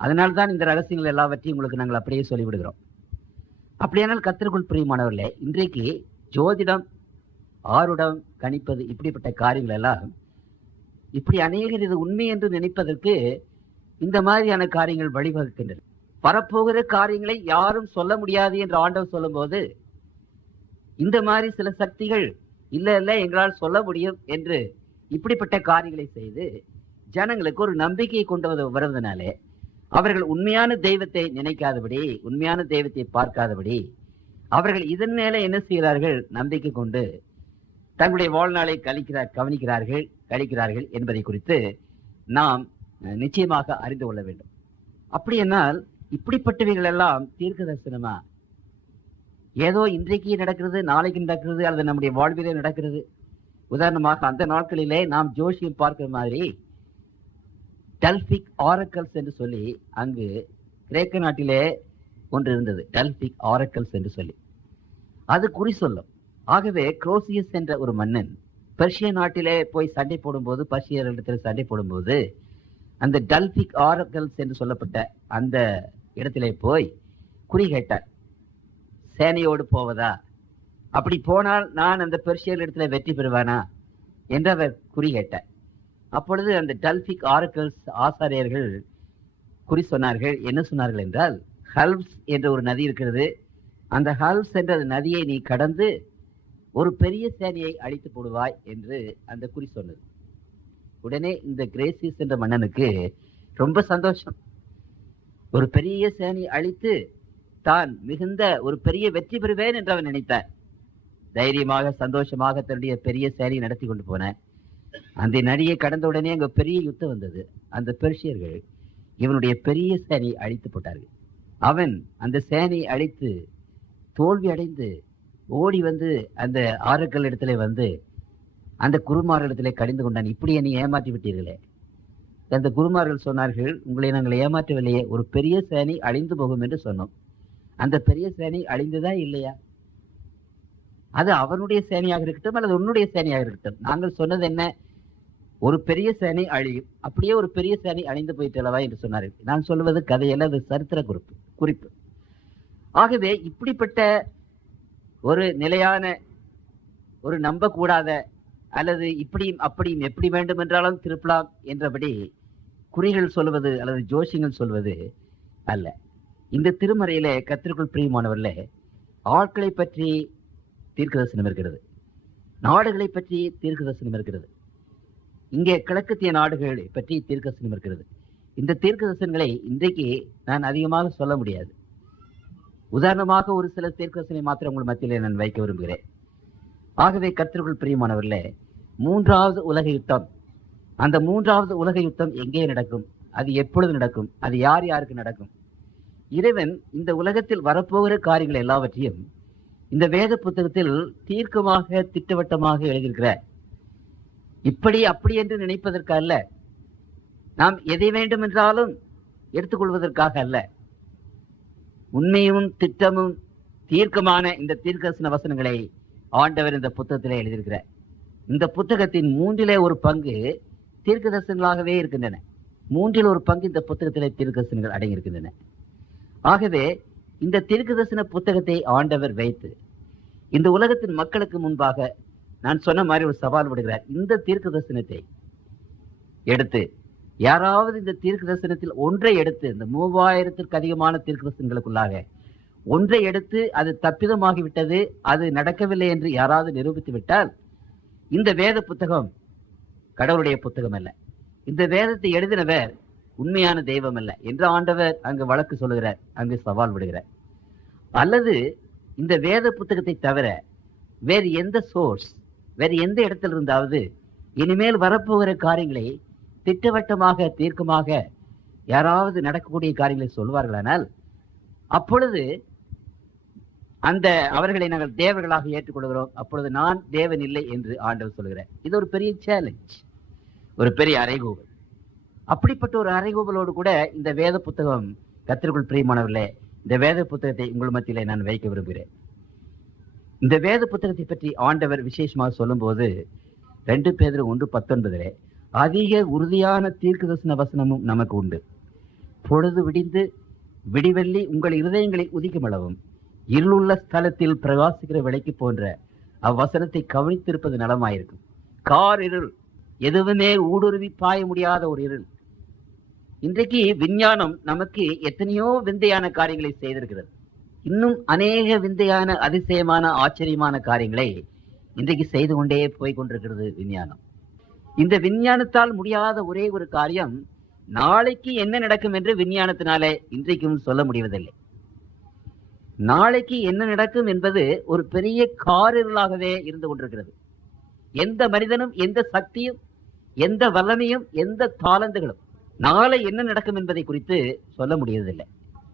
அதனால்தான் இந்த ரகசியங்கள் எல்லாவற்றையும் உங்களுக்கு நாங்கள் அப்படியே சொல்லிவிடுகிறோம். அப்படியானால் கர்த்தருக்குள் பிரியமானவர்களே, இன்றைக்கு ஜோதிடம், ஆருடம் கணிப்பது, இப்படிப்பட்ட காரியங்கள் எல்லாம் இப்படி அநேகர் இது உண்மை என்று நினைப்பதற்கு இந்த மாதிரியான காரியங்கள் வழிவகுக்கின்றன. வரப்போகிற காரியங்களை யாரும் சொல்ல முடியாது என்று ஆண்டவர் சொல்லும் போது, இந்த மாதிரி சில சக்திகள் இல்ல எங்களால் சொல்ல முடியும் என்று இப்படிப்பட்ட காரியங்களை செய்து ஜனங்களுக்கு ஒரு நம்பிக்கையை கொண்டு வருவதனாலே அவர்கள் உண்மையான தெய்வத்தை நினைக்காதபடி, உண்மையான தெய்வத்தை பார்க்காதபடி அவர்கள் இதன் மேல என்ன செய்கிறார்கள்? நம்பிக்கை கொண்டு தங்களுடைய வாழ்நாளை கழிக்கிறார்கள் என்பதை குறித்து நாம் நிச்சயமாக அறிந்து கொள்ள வேண்டும். அப்படி என்னால் இப்படிப்பட்டவைகள் எல்லாம் தீர்க்க தரிசனமா? ஏதோ இன்றைக்கு நடக்கிறது, நாளைக்கு நடக்கிறது, அல்லது நம்முடைய வாழ்விலே நடக்கிறது. உதாரணமாக அந்த நாட்களிலே நாம் ஜோசியம் பார்க்கிற மாதிரி டெல்பிக் ஆரக்கல்ஸ் என்று சொல்லி அங்கு கிரேக்க நாட்டிலே ஒன்று இருந்தது, டெல்பிக் ஆரக்கல்ஸ் என்று சொல்லி. அது குறி சொல்லும். ஆகவே குரோசியஸ் என்ற ஒரு மன்னன் பெர்ஷிய நாட்டிலே போய் சண்டை போடும்போது, பர்ஷியர்களிடத்தில் சண்டை போடும்போது, அந்த டெல்பிக் ஆரக்கல்ஸ் என்று சொல்லப்பட்ட அந்த இடத்திலே போய் குறி கேட்டார், சேனையோடு போவதா, அப்படி போனால் நான் அந்த பெர்ஷியர் இடத்துல வெற்றி பெறுவானா என்று அவர் குறி கேட்டார். அப்பொழுது அந்த டெல்பிக் ஆரக்கல்ஸ் ஆசாரியர்கள் குறி சொன்னார்கள். என்ன சொன்னார்கள் என்றால், ஹல்ப்ஸ் என்ற ஒரு நதி இருக்கிறது, அந்த ஹல்ப்ஸ் என்ற நதியை நீ கடந்து ஒரு பெரிய சேனையை அழித்து போடுவாய் என்று அந்த குறி சொன்னது. உடனே இந்த கிரேசியஸ் என்ற மன்னனுக்கு ரொம்ப சந்தோஷம். ஒரு பெரிய சேனையை அழித்து தான் மிகுந்த ஒரு பெரிய வெற்றி பெறுவேன் என்று அவன் நினைத்தார். தைரியமாக சந்தோஷமாக தன்னுடைய பெரிய சேனையை நடத்தி கொண்டு போனார். அந்த நதியை கடந்த உடனே அங்க பெரிய யுத்தம் வந்தது. அந்த பெர்ஷியர்கள் இவனுடைய பெரிய சேனையை அழித்து போட்டார்கள். அவன் அந்த சேனையை அழித்து தோல்வி அடைந்து ஓடி வந்து அந்த ஆறுக்கள் இடத்துல வந்து அந்த குருமார் இடத்துல கடிந்து கொண்டான். இப்படி என்னை ஏமாற்றி விட்டீர்களே. அந்த குருமார்கள் சொன்னார்கள், உங்களை நாங்கள் ஏமாற்றவில்லையே, ஒரு பெரிய சேனை அழிந்து போகும் என்று சொன்னோம். அந்த பெரிய சேனை அழிந்ததா இல்லையா? அது அவனுடைய சேனையாக இருக்கட்டும் அல்லது உன்னுடைய சேனையாக இருக்கட்டும், நாங்கள் சொன்னது என்ன? ஒரு பெரிய சேனை அழியும். அப்படியே ஒரு பெரிய சேனை அழிந்து போயிட்டு அல்லவா என்று சொன்னார்கள். நான் சொல்வது கதையல்ல, அது சரித்திர குறிப்பு. ஆகவே இப்படிப்பட்ட ஒரு நிலையான, ஒரு நம்பக்கூடாத, அல்லது இப்படியும் அப்படியும் எப்படி வேண்டும் என்றாலும் திருப்பலாம் என்றபடி குறிகள் சொல்வது அல்லது ஜோசியங்கள் சொல்வது அல்ல. இந்த திருமறையிலே கர்த்தருக்குள் பிரியமானவர்களே, ஆட்களை பற்றி தீர்க்கதரிசனம் இருக்கிறது, நாடுகளை பற்றி தீர்க்கதரிசனம் இருக்கிறது. இங்கே கிழக்கத்திய நாடுகளை பற்றி தீர்க்கதரிசனம் இருக்கிறது. இந்த தீர்க்கதரிசனங்களை இன்றைக்கு நான் அதிகமாக சொல்ல முடியாது. உதாரணமாக ஒரு சில தீர்க்கதரிசனை மாத்திரம் உங்கள் மத்தியிலே நான் வைக்க விரும்புகிறேன். ஆகவே கர்த்தருக்குள் பிரியமானவர்களே, மூன்றாவது உலக யுத்தம், அந்த மூன்றாவது உலக யுத்தம் எங்கே நடக்கும்? அது எப்பொழுது நடக்கும்? அது யார் யாருக்கு நடக்கும்? இறைவன் இந்த உலகத்தில் வரப்போகிற காரியங்கள் எல்லாவற்றையும் இந்த வேத புத்தகத்தில் தீர்க்கமாக திட்டவட்டமாக எழுதியிருக்கிறார். இப்படி அப்படி என்று நினைப்பதற்கு அல்ல, நாம் எதை வேண்டும் என்றாலும் எடுத்துக்கொள்வதற்காக அல்ல. உண்மையும் திட்டமும் தீர்க்கமான இந்த தீர்க்கதரிசன வசனங்களை ஆண்டவர் இந்த புத்தகத்திலே எழுதியிருக்கிறார். இந்த புத்தகத்தின் 1/3 தீர்க்கதரிசனங்களாகவே இருக்கின்றன. 1/3 இந்த புத்தகத்திலே தீர்க்கதரிசனங்கள் அடங்கியிருக்கின்றன. ஆகவே இந்த தீர்க்கதரிசன புத்தகத்தை ஆண்டவர் வைத்து இந்த உலகத்தின் மக்களுக்கு முன்பாக நான் சொன்ன மாதிரி ஒரு சவால் விடுகிறார். இந்த தீர்க்கதரிசனத்தை எடுத்து யாராவது இந்த தீர்க்கதரிசனத்தில் ஒன்றை எடுத்து, இந்த 3000த்திற்கு அதிகமான தீர்க்கதரிசனங்களுக்குள்ளாக ஒன்றை எடுத்து அது தப்பிதமாகிவிட்டது, அது நடக்கவில்லை என்று யாராவது நிரூபித்து விட்டால் இந்த வேத புத்தகம் கடவுளுடைய புத்தகம் அல்ல, இந்த வேதத்தை எழுதினவர் உண்மையான தெய்வம் அல்ல என்று ஆண்டவர் அங்கு வழக்கு சொல்லுகிறார், அங்கு சவால் விடுகிறார். அல்லது இந்த வேத புத்தகத்தை தவிர வேறு எந்த சோர்ஸ், வேறு எந்த இடத்துல இருந்தாவது இனிமேல் வரப்போகிற காரியங்களை திட்டவட்டமாக தீர்க்கமாக யாராவது நடக்கக்கூடிய காரியங்களை சொல்வார்களானால் அப்பொழுது அந்த அவர்களை நாங்கள் தேவர்களாக ஏற்றுக்கொள்கிறோம், அப்பொழுது நான் தேவன் இல்லை என்று ஆண்டவர் சொல்கிறார். இது ஒரு பெரிய சேலஞ்ச், ஒரு பெரிய அறைகூவல். அப்படிப்பட்ட ஒரு அறைகூவலோடு கூட இந்த வேத புத்தகம், கர்த்தருக்குள் பிரியமானவர்களே, இந்த வேத புத்தகத்தை உங்கள் மத்தியிலே நான் வைக்க விரும்புகிறேன். இந்த வேத புத்தகத்தை பற்றி ஆண்டவர் விசேஷமாக சொல்லும் போது 2 பேதுரு 1:19 அதிக உறுதியான தீர்க்கதரிசன வசனமும் நமக்கு உண்டு. பொழுது விடிந்து விடிவெள்ளி உங்கள் இருதயங்களில் உதிக்குமளவும் இருளுள்ள ஸ்தலத்தில் பிரகாசிக்கிற விளக்கு போன்ற அவ்வசனத்தை கவனித்திருப்பது நலமாயிருக்கும். கார் இருள், எதுவுமே ஊடுருவி பாய முடியாத ஒரு இருள். இன்றைக்கு விஞ்ஞானம் நமக்கு எத்தனையோ விந்தையான காரியங்களை செய்திருக்கிறது. இன்னும் அநேக விந்தையான அதிசயமான ஆச்சரியமான காரியங்களை இன்றைக்கு செய்து கொண்டே போய் கொண்டிருக்கிறது விஞ்ஞானம். இந்த விஞ்ஞானத்தால் முடியாத ஒரே ஒரு காரியம், நாளைக்கு என்ன நடக்கும் என்று விஞ்ஞானத்தினாலே இன்றைக்கும் சொல்ல முடிவதில்லை. நாளைக்கு என்ன நடக்கும் என்பது ஒரு பெரிய காரிருளாகவே இருந்து கொண்டிருக்கிறது. எந்த மனிதனும், எந்த சக்தியும், எந்த வல்லமையும், எந்த தாளந்துகளும் நாளை என்ன நடக்கும் என்பதை குறித்து சொல்ல முடியவதில்லை.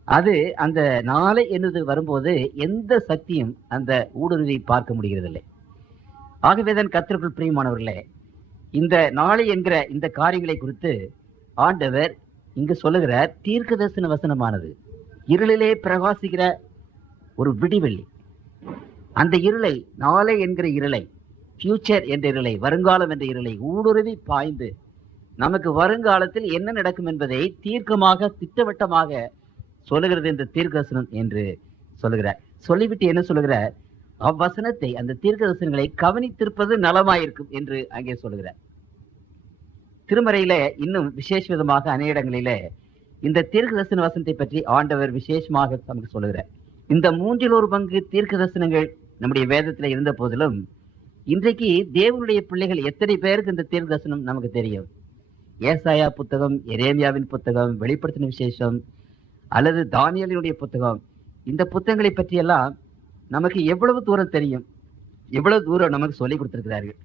அது அந்த நாளை என்னது வரும்போது எந்த சக்தியும் அந்த ஊடுருவி பார்க்க முடிகிறதில்லை. ஆகவேதான் கர்த்தருக்குள் பிரியமானவர்களே, இந்த நாளை என்கிற இந்த காரியங்களை குறித்து ஆண்டவர் இங்கு சொல்லுகிறார். தீர்க்க தரிசன வசனமானது இருளிலே பிரகாசிக்கிற ஒரு விடிவெள்ளி. அந்த இருளை, நாளை என்கிற இருளை, ஃபியூச்சர் என்ற இருளை, வருங்காலம் என்ற இருளை ஊடுருவி பாய்ந்து நமக்கு வருங்காலத்தில் என்ன நடக்கும் என்பதை தீர்க்கமாக திட்டவட்டமாக சொல்லுகிறது இந்த தீர்க்கதரிசனம் என்று சொல்லுகிறார். சொல்லிவிட்டு என்ன சொல்லுகிறார்? அவ்வசனத்தை, அந்த தீர்க்கதரிசனங்களை கவனித்திருப்பது நலமாயிருக்கும் என்று அங்கே சொல்லுகிறார். திருமறையில இன்னும் விசேஷ விதமாக அநேக இடங்களிலே இந்த தீர்க்கதரிசன வசனத்தை பற்றி ஆண்டவர் விசேஷமாக நமக்கு சொல்லுகிறார். இந்த 3/4 தீர்க்க தரிசனங்கள் நம்முடைய வேதத்தில் இருந்த போதிலும் இன்றைக்கு தேவனுடைய பிள்ளைகள் எத்தனை பேருக்கு இந்த தீர்க்க தரிசனம் நமக்கு தெரியும்? ஏசாயா புத்தகம், எரேமியாவின் புத்தகம், வெளிப்படுத்தின விசேஷம் அல்லது தானியேலினுடைய புத்தகம், இந்த புத்தகங்களை பற்றியெல்லாம் நமக்கு எவ்வளவு தூரம் தெரியும், எவ்வளவு தூரம் நமக்கு சொல்லிக் கொடுத்திருக்கிறார்கள்.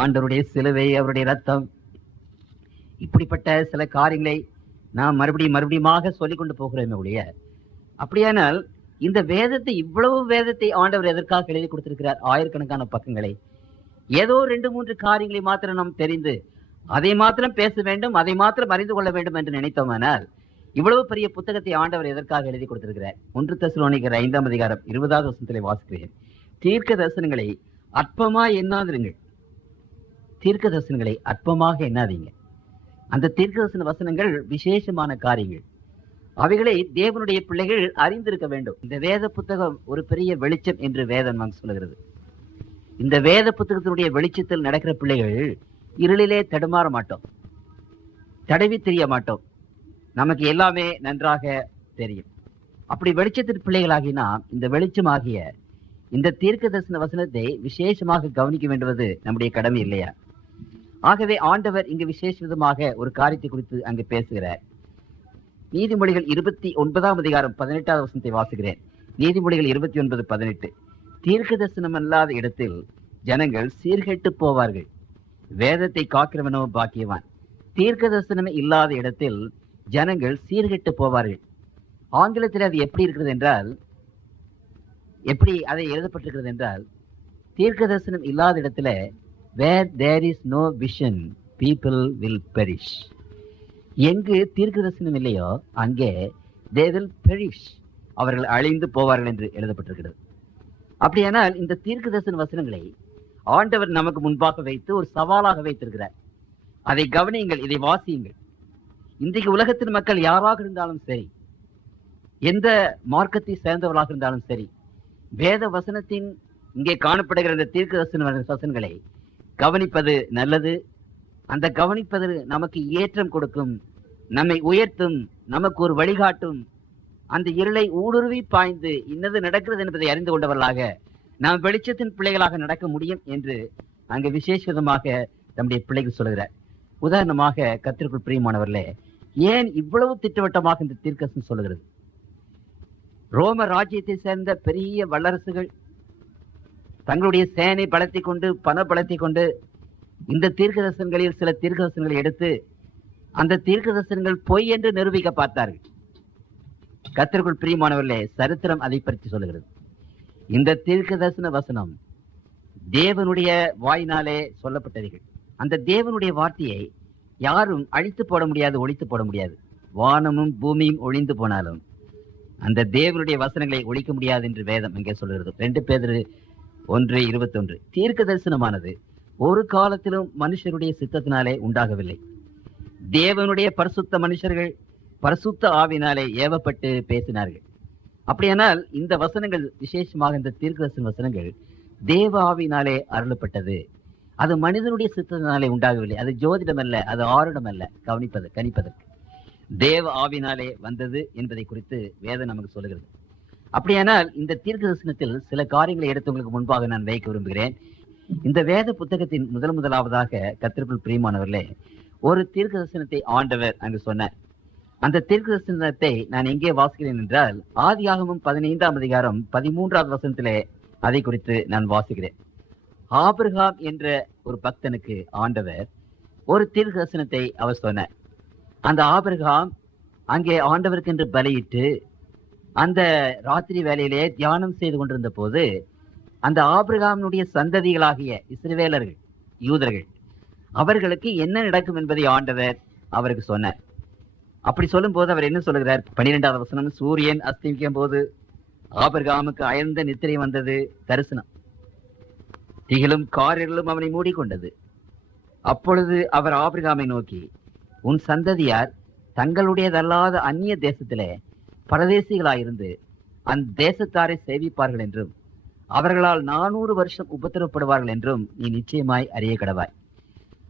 ஆண்டவருடைய சிலுவை, அவருடைய ரத்தம், இப்படிப்பட்ட சில காரியங்களை நாம் மறுபடியுமாக சொல்லிக் கொண்டு போகிறோமே ஒழிய, அப்படியானால் இந்த வேதத்தை, இவ்வளவு வேதத்தை ஆண்டவர் எதற்காக எழுதி கொடுத்திருக்கிறார்? ஆயிரக்கணக்கான பக்கங்களை. ஏதோ 2-3 காரியங்களை மாத்திரம் நாம் தெரிந்து அதை மாத்திரம் பேச வேண்டும், அதை மாத்திரம் அறிந்து கொள்ள வேண்டும் என்று நினைத்தோமானால் இவ்வளவு பெரிய புத்தகத்தை ஆண்டவர் எதற்காக எழுதி கொடுத்திருக்கிறார்? 1 தெசலோனிக்கர் 5ஆம் அதிகாரம் 20வது வசனத்திலே வாசிக்கிறேன். தீர்க்க தரிசனங்களை அற்பமா எண்ணாதிருங்கள். தீர்க்க தரிசனங்களை அற்பமாக எண்ணாதீங்க. அந்த தீர்க்க தரிசன வசனங்கள் விசேஷமான காரியங்கள். அவைகளை தேவனுடைய பிள்ளைகள் அறிந்திருக்க வேண்டும். இந்த வேத புத்தகம் ஒரு பெரிய வெளிச்சம் என்று வேதம் நமக்கு சொல்லுகிறது. இந்த வேத புத்தகத்தினுடைய வெளிச்சத்தில் நடக்கிற பிள்ளைகள் இருளிலே தடுமாற மாட்டோம், தடவி தெரிய மாட்டோம். நமக்கு எல்லாமே நன்றாக தெரியும். அப்படி வெளிச்சத்தின் பிள்ளைகளாகினா இந்த வெளிச்சமாகிய இந்த தீர்க்க தரிசன வசனத்தை விசேஷமாக கவனிக்க வேண்டுவது நம்முடைய கடமை இல்லையா? ஆகவே ஆண்டவர் இங்கு விசேஷ விதமாக ஒரு காரியத்தை குறித்து அங்கு பேசுகிறார். நீதிமொழிகள் 29ஆம் அதிகாரம் 18வது வசனத்தை வாசிக்கிறேன். நீதிமொழிகள் 29:18. தீர்க்க தரிசனம் அல்லாத இடத்தில் ஜனங்கள் சீர்கெட்டு போவார்கள், வேதத்தை காக்கிறவனோ பாக்கியவான். தீர்க்க தரிசனம் இல்லாத இடத்தில் ஜனங்கள் சீர்கெட்டு போவார்கள். ஆங்கிலத்தில் அது எப்படி இருக்கிறது என்றால், எப்படி அதை எழுதப்பட்டிருக்கிறது என்றால், தீர்க்க தரிசனம் இல்லாத இடத்துல where there is no vision people will perish. எங்கு தீர்க்க தரிசனம் இல்லையோ அங்கே they will perish, அவர்கள் அழிந்து போவார்கள் என்று எழுதப்பட்டிருக்கிறது. அப்படியானால் இந்த தீர்க்க தரிசன வசனங்களை ஆண்டவர் நமக்கு முன்பாக வைத்து ஒரு சவாலாக வைத்திருக்கிறார். அதை கவனியுங்கள், இதை வாசியுங்கள். இன்றைக்கு உலகத்தின் மக்கள் யாராக இருந்தாலும் சரி, எந்த மார்க்கத்தை சேர்ந்தவர்களாக இருந்தாலும் சரி, வேத வசனத்தின் இங்கே காணப்படுகிற இந்த தீர்க்க தரிசன வசனங்களை கவனிப்பது நல்லது. அந்த கவனிப்பது நமக்கு ஏற்றம் கொடுக்கும், நம்மை உயர்த்தும், நமக்கு ஒரு வழிகாட்டும். அந்த இருளை ஊடுருவி பாய்ந்து இன்னது நடக்கிறது என்பதை அறிந்து கொண்டவர்களாக நாம் வெளிச்சத்தின் பிள்ளைகளாக நடக்க முடியும் என்று அங்கு விசேஷ விதமாக நம்முடைய பிள்ளைகள் சொல்கிறார். உதாரணமாக, கர்த்தருக்குள் பிரியமானவர்களே, ஏன் இவ்வளவு திட்டவட்டமாக இந்த தீர்க்கதரிசனம் சொல்லுகிறது? ரோம ராஜ்யத்தை சேர்ந்த பெரிய வல்லரசுகள் தங்களுடைய சேனை பலத்தை கொண்டு, பண பலத்தை கொண்டு இந்த தீர்க்கதரிசனங்களில் சில தீர்க்கதரிசனங்களை எடுத்து அந்த தீர்க்கதரிசனங்கள் பொய் என்று நிரூபிக்க பார்த்தார்கள். கர்த்தருக்குள் பிரியமானவர்களே, சரித்திரம் அதை பற்றி சொல்லுகிறது. இந்த தீர்க்கதரிசன வசனம் தேவனுடைய வாயினாலே சொல்லப்பட்டவைகள். அந்த தேவனுடைய வார்த்தையை யாரும் அழித்து போட முடியாது, ஒழித்து போட முடியாது. வானமும் பூமியும் ஒழிந்து போனாலும் அந்த தேவனுடைய வசனங்களை ஒழிக்க முடியாது என்று வேதம் இங்கே சொல்கிறது. 2 பேதுரு 1:21. தீர்க்க தரிசனமானது ஒரு காலத்திலும் மனுஷருடைய சித்தத்தினாலே உண்டாகவில்லை. தேவனுடைய பரிசுத்த மனுஷர்கள் பரிசுத்த ஆவினாலே ஏவப்பட்டு பேசினார்கள். அப்படியானால் இந்த வசனங்கள், விசேஷமாக இந்த தீர்க்கதரிசன வசனங்கள் தேவ ஆவினாலே அருளப்பட்டது. அது மனிதனுடைய சித்தத்தினாலே உண்டாகவில்லை. அது ஜோதிடம் அல்ல, அது ஆருடம் அல்ல, கணிப்பதற்கு தேவ ஆவினாலே வந்தது என்பதை குறித்து வேதம் நமக்கு சொல்லுகிறது. அப்படியானால் இந்த தீர்க்கதரிசனத்தில் சில காரியங்களை எடுத்து உங்களுக்கு முன்பாக நான் வைக்க விரும்புகிறேன். இந்த வேத புத்தகத்தின் முதலாவதாக கர்த்தருக்குள் பிரியமானவர்களே, ஒரு தீர்க்கதரிசனத்தை ஆண்டவர் அங்கு சொன்னார். அந்த தீர்க்கதரிசனத்தை நான் எங்கே வாசிக்கிறேன் என்றால், ஆதியாகமம் 15ஆம் அதிகாரம் 13வது வசனத்திலே அதை குறித்து நான் வாசிக்கிறேன். ஆபிரகாம் என்ற ஒரு பக்தனுக்கு ஆண்டவர் ஒரு தீர்க்கதரிசனத்தை அவர் சொன்னார். அந்த ஆபிரகாம் அங்கே ஆண்டவருக்கு என்று பலியிட்டு அந்த ராத்திரி வேளையிலே தியானம் செய்து கொண்டிருந்த போது, அந்த ஆபிரகாமினுடைய சந்ததிகளாகிய இஸ்ரவேலர்கள், யூதர்கள், அவர்களுக்கு என்ன நடக்கும் என்பதை ஆண்டவர் அவருக்கு சொன்னார். அப்படி சொல்லும் போது அவர் என்ன சொல்லுகிறார்? 12வது வசனம், சூரியன் அஸ்தமிக்கும் போது ஆபிரகாமுக்கு அயர்ந்த நித்திரை வந்தது, தரிசனம், திகிலும் காரிருளும் அவனை மூடிக்கொண்டது. அப்பொழுது அவர் ஆபிரகாமை நோக்கி, உன் சந்ததியார் தங்களுடையதல்லாத அந்நிய தேசத்திலே பரதேசிகளாயிருந்து அந்த தேசத்தாரை சேவிப்பார்கள் என்றும் அவர்களால் 400 வருஷம் உபத்திரவப்படுவார்கள் என்றும் நீ நிச்சயமாய் அறிய கடவாய்.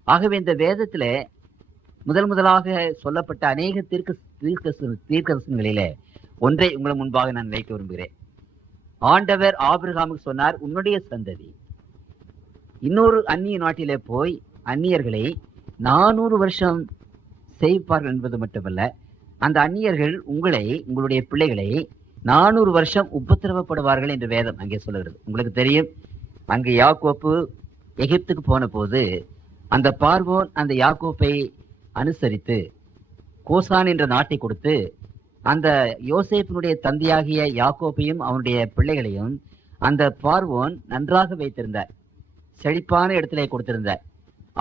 ஆகவே இந்த வேதத்திலே முதலாக சொல்லப்பட்ட அநேக தீர்க்கதரிசனங்களிலே ஒன்றை உங்கள் முன்பாக நான் வைக்க விரும்புகிறேன். ஆண்டவர் ஆபிரகாமுக்கு சொன்னார், உன்னுடைய சந்ததி இன்னொரு அந்நிய நாட்டிலே போய் அந்நியர்களை 400 வருஷம் சேவிப்பார்கள் என்பது மட்டுமல்ல, அந்த அந்நியர்கள் உங்களுடைய பிள்ளைகளை 400 வருஷம் உபத்திரவப்படுவார்கள் என்று வேதம் அங்கே சொல்லுகிறது. உங்களுக்கு தெரியும், அங்கே யாக்கோப்பு எகிப்துக்கு போன போது அந்த பார்வோன் அந்த யாக்கோப்பை அனுசரித்து கோசான் என்ற நாட்டை கொடுத்து அந்த யோசேப்பினுடைய தந்தையாகிய யாக்கோபையும் அவனுடைய பிள்ளைகளையும் அந்த பார்வோன் நன்றாக வைத்திருந்தார். செழிப்பான இடத்திலே கொடுத்திருந்தார்.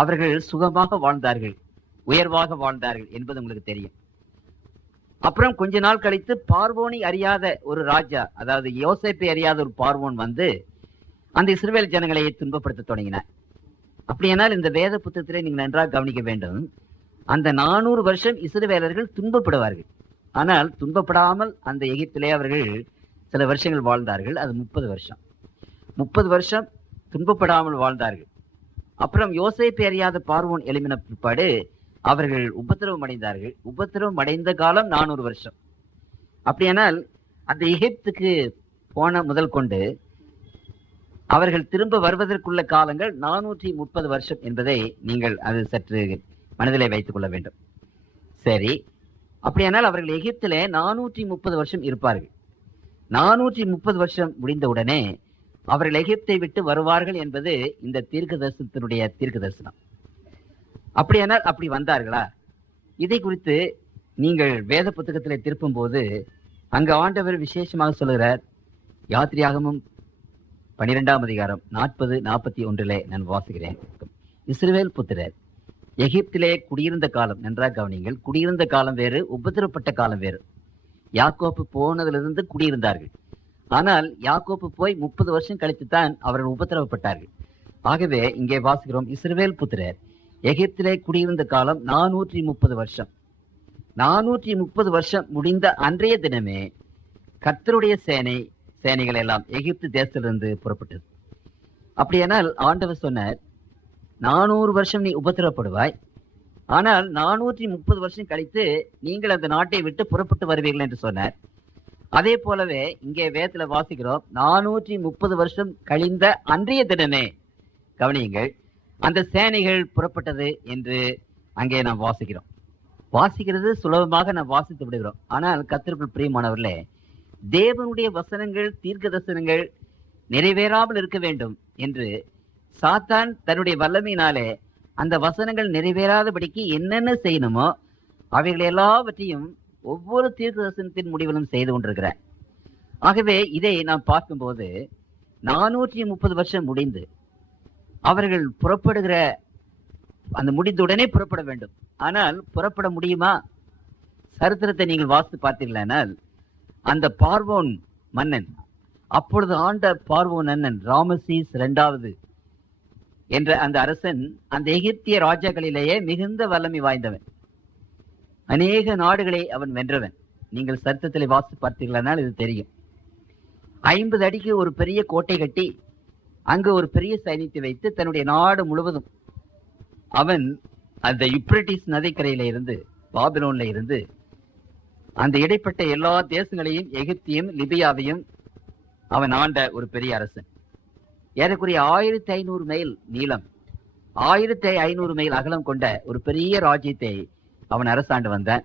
அவர்கள் சுகமாக வாழ்ந்தார்கள், உயர்வாக வாழ்ந்தார்கள் என்பது உங்களுக்கு தெரியும். அப்புறம் கொஞ்ச நாள் கழித்து பார்வோனை அறியாத ஒரு ராஜா, அதாவது யோசேப்பை அறியாத ஒரு பார்வோன் வந்து அந்த இஸ்ரவேல் ஜனங்களை துன்பப்படுத்த தொடங்கினார். அப்படியானால் இந்த வேத புத்தகத்திலே நீங்கள் நன்றாக கவனிக்க வேண்டும். அந்த 400 வருஷம் இஸ்ரவேலர்கள் துன்பப்படுவார்கள். ஆனால் துன்பப்படாமல் அந்த எகிப்திலே அவர்கள் சில வருஷங்கள் வாழ்ந்தார்கள். அது 30 வருஷம். 30 வருஷம் துன்பப்படாமல் வாழ்ந்தார்கள். அப்புறம் யோசேப்பை அறியாத பார்வோன் எழுப்பின பிற்பாடு அவர்கள் உபத்திரவம் அடைந்தார்கள். உபத்திரவம் அடைந்த காலம் 400 வருஷம். அப்படியானால் அந்த எகிப்துக்கு போன முதல் கொண்டு அவர்கள் திரும்ப வருவதற்குள்ள காலங்கள் 430 வருஷம் என்பதை நீங்கள் அது சற்று மனதிலே வைத்துக் கொள்ள வேண்டும். சரி, அப்படியானால் அவர்கள் எகிப்திலே 430 வருஷம் இருப்பார்கள். 430 வருஷம் முடிந்தவுடனே அவர்கள் எகிப்தை விட்டு வருவார்கள் என்பது இந்த தீர்க்க தரிசனத்தினுடைய தீர்க்க தரிசனம். அப்படியானால் அப்படி வந்தார்களா? இதை குறித்து நீங்கள் வேத புத்தகத்திலே திருப்பும் போது அங்கு ஆண்டவர் விசேஷமாக சொல்லுகிறார். யாத்திரையாகமம் 12ஆம் அதிகாரம் 40-41 நான் வாசிக்கிறேன். இஸ்ரவேல் புத்திரர் எகிப்திலே குடியிருந்த காலம் நன்றாக கவனிங்கள். குடியிருந்த காலம் வேறு, உபத்திரப்பட்ட காலம் வேறு. யாக்கோப்பு போனதிலிருந்து குடியிருந்தார்கள். ஆனால் யாக்கோப்பு போய் 30 வருஷம் கழித்துத்தான் அவர்கள் உபத்திரவப்பட்டார்கள். ஆகவே இங்கே வாசிக்கிறோம், இஸ்ரவேல் புத்திரர் எகிப்திலே குடியிருந்த காலம் 430 வருஷம். 430 வருஷம் முடிந்த அன்றைய தினமே கர்த்தருடைய சேனைகள் எல்லாம் எகிப்து தேசத்திலிருந்து புறப்பட்டது. அப்படியானால் ஆண்டவர் சொன்னார், 400 வருஷம் நீ உபத்திரப்படுவாய், ஆனால் 430 வருஷம் கழித்து நீங்கள் அந்த நாட்டை விட்டு புறப்பட்டு வருவீர்கள் என்று சொன்னார். அதே போலவே இங்கே வேதத்துல வாசிக்கிறோம், 430 வருஷம் கழிந்த அன்றைய தினமே கவனியுங்கள் அந்த சேனைகள் புறப்பட்டது என்று அங்கே நாம் வாசிக்கிறோம். வாசிக்கிறது சுலபமாக நாம் வாசித்து விடுகிறோம். ஆனால் கர்த்தருக்குள் பிரியமானவர்களே, தேவனுடைய வசனங்கள் தீர்க்க தரிசனங்கள் நிறைவேறாமல் இருக்க வேண்டும் என்று சாத்தான் தன்னுடைய வல்லமையினாலே அந்த வசனங்கள் நிறைவேறாதபடிக்கு என்னென்ன செய்யணுமோ அவைகள் எல்லாவற்றையும் ஒவ்வொரு தீர்க்க தரிசனத்தின் முடிவிலும் செய்து கொண்டிருக்கிறார். ஆகவே இதை நாம் பார்க்கும்போது 430 வருஷம் முடிந்து அவர்கள் புறப்படுகிற அந்த முடிந்தவுடனே புறப்பட வேண்டும். ஆனால் புறப்பட முடியுமா? சரித்திரத்தை நீங்கள் வாசித்து பார்த்தீர்களானால் அந்த பார்வோன் மன்னன், அப்பொழுது ஆண்ட பார்வோன் மன்னன் ராமசீஸ் 2வது என்ற அந்த அரசன் அந்த எகிப்திய ராஜாக்களிலேயே மிகுந்த வல்லமை வாய்ந்தவன். அநேக நாடுகளை அவன் வென்றவன். நீங்கள் சரித்திரத்தில் வாசித்து பார்த்தீர்களானால் இது தெரியும். 50 அடிக்கு ஒரு பெரிய கோட்டை கட்டி அங்கு ஒரு பெரிய சைனியத்தை வைத்து தன்னுடைய நாடு முழுவதும் அவன் அந்த யூப்ரட்டிஸ் நதிக்கரையில இருந்து பாபிலோன்ல இருந்து அந்த இடைப்பட்ட எல்லா தேசங்களையும் எகிப்தியும் லிபியாவையும் அவன் ஆண்ட ஒரு பெரிய அரசன். ஏறக்குறைய 1500 மைல் நீளம் 1500 மைல் அகலம் கொண்ட ஒரு பெரிய ராஜ்யத்தை அவன் அரசாண்டு வந்தான்.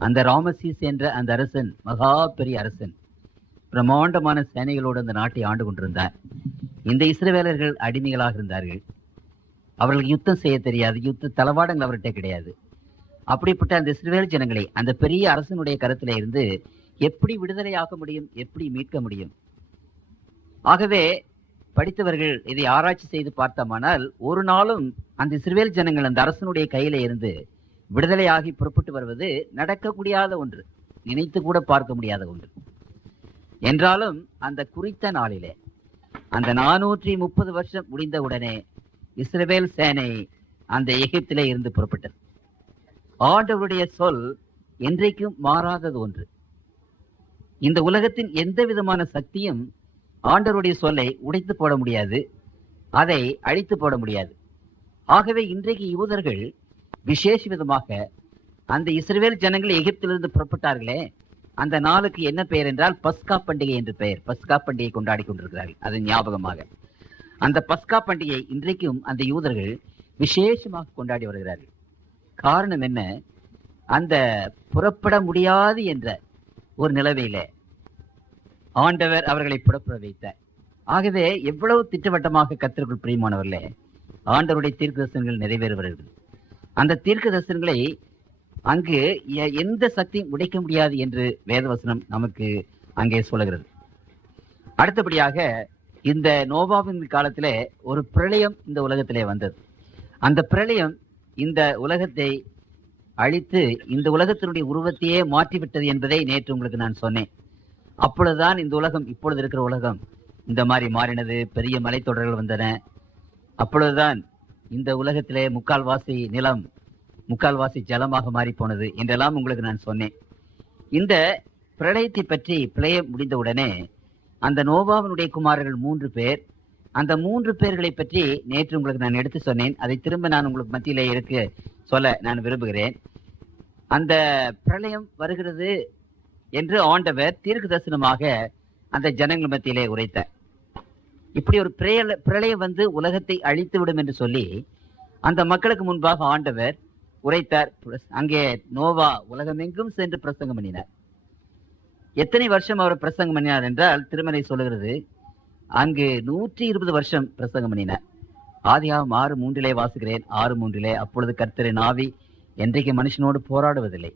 அந்த ராமசீஸ் என்ற அந்த அரசன் மகா பெரிய அரசன், பிரம்மாண்டமான சேனைகளோடு அந்த நாட்டை ஆண்டு கொண்டிருந்தார். இந்த இஸ்ரவேலர்கள் அடிமைகளாக இருந்தார்கள். அவர்களுக்கு யுத்தம் செய்ய தெரியாது, யுத்த தளவாடங்கள் அவர்கிட்ட கிடையாது. அப்படிப்பட்ட அந்த இஸ்ரவேல் ஜனங்களை அந்த பெரிய அரசனுடைய கருத்திலே இருந்து எப்படி விடுதலையாக்க முடியும், எப்படி மீட்க முடியும்? ஆகவே படித்தவர்கள் இதை ஆராய்ச்சி செய்து பார்த்தோமானால் ஒரு நாளும் அந்த இஸ்ரவேல் ஜனங்கள் அந்த அரசனுடைய கையில இருந்து விடுதலையாகி புறப்பட்டு வருவது நடக்க முடியாத ஒன்று, நினைத்து கூட பார்க்க முடியாத ஒன்று. என்றாலும் அந்த குறித்த நாளிலே அந்த 430 வருஷம் முடிந்தவுடனே இஸ்ரவேல் சேனை அந்த எகிப்திலே இருந்து புறப்பட்டது. ஆண்டவருடைய சொல் என்றைக்கும் மாறாதது ஒன்று. இந்த உலகத்தின் எந்த விதமான சக்தியும் ஆண்டவருடைய சொல்லை உடைத்து போட முடியாது, அதை அழித்து போட முடியாது. ஆகவே இன்றைக்கு யூதர்கள் விசேஷ விதமாக அந்த இஸ்ரவேல் ஜனங்கள் எகிப்திலிருந்து புறப்பட்டார்களே, அந்த நாளுக்கு என்ன பெயர் என்றால் பஸ்கா பண்டிகை என்று பெயர். பஸ்கா பண்டிகை கொண்டாடி கொண்டிருக்கிறார்கள். அது ஞாபகமாக அந்த பஸ்கா பண்டிகை இன்றைக்கும் அந்த யூதர்கள் விசேஷமாக கொண்டாடி வருகிறார்கள். காரணம் என்ன? அந்த புறப்பட முடியாது என்ற ஒரு நிலைமையில ஆண்டவர் அவர்களை புறப்பட வைத்தார். ஆகவே எவ்வளவு திட்டவட்டமாக கர்த்தருக்குள் பிரியமானவர்களே, ஆண்டவருடைய தீர்க்க தரிசனங்கள் நிறைவேறுகிறது. அந்த தீர்க்க தரிசனங்களை அங்கு எந்த சக்தியும் உடைக்க முடியாது என்று வேதவசனம் நமக்கு அங்கே சொல்லுகிறது. அடுத்தபடியாக இந்த நோவாவின் காலத்திலே ஒரு பிரளயம் இந்த உலகத்திலே வந்தது. அந்த பிரளயம் இந்த உலகத்தை அழித்து இந்த உலகத்தினுடைய உருவத்தையே மாற்றிவிட்டது என்பதை நேற்று உங்களுக்கு நான் சொன்னேன். அப்பொழுதுதான் இந்த உலகம், இப்பொழுது இருக்கிற உலகம் இந்த மாதிரி மாறினது. பெரிய மலைத்தொடர்கள் வந்தன. அப்பொழுதுதான் இந்த உலகத்திலே முக்கால்வாசி நிலம், முக்கால்வாசி ஜலமாக மாறி போனது என்றெல்லாம் உங்களுக்கு நான் சொன்னேன். இந்த பிரளயத்தை பற்றி பிரளயம் முடிந்தவுடனே அந்த நோவாவினுடைய குமாரர்கள் 3 பேர், அந்த 3 பேர்களை பற்றி நேற்று உங்களுக்கு நான் எடுத்து சொன்னேன். அதை திரும்ப நான் உங்களுக்கு மத்தியிலே சொல்ல நான் விரும்புகிறேன். அந்த பிரளயம் வருகிறது என்று ஆண்டவர் தீர்க்க தரிசனமாக அந்த ஜனங்கள் மத்தியிலே உரைத்தார். இப்படி ஒரு பிரளயம் வந்து உலகத்தை அழித்து விடும் என்று சொல்லி அந்த மக்களுக்கு முன்பாக ஆண்டவர் உரைத்தார். அங்கே நோவா உலகமெங்கும் சென்று பிரசங்கம் பண்ணினார். எத்தனை வருஷம் அவர் பிரசங்கம் பண்ணினார் என்றால் திருமலை சொல்லுகிறது, அங்கு 120 வருஷம் பிரசங்கம் பண்ணினார். ஆதியாகமம் 6:3 வாசுகிறேன். 6:3 அப்பொழுது கர்த்தரின் ஆவி என்றைக்கு மனுஷனோடு போராடுவதில்லை,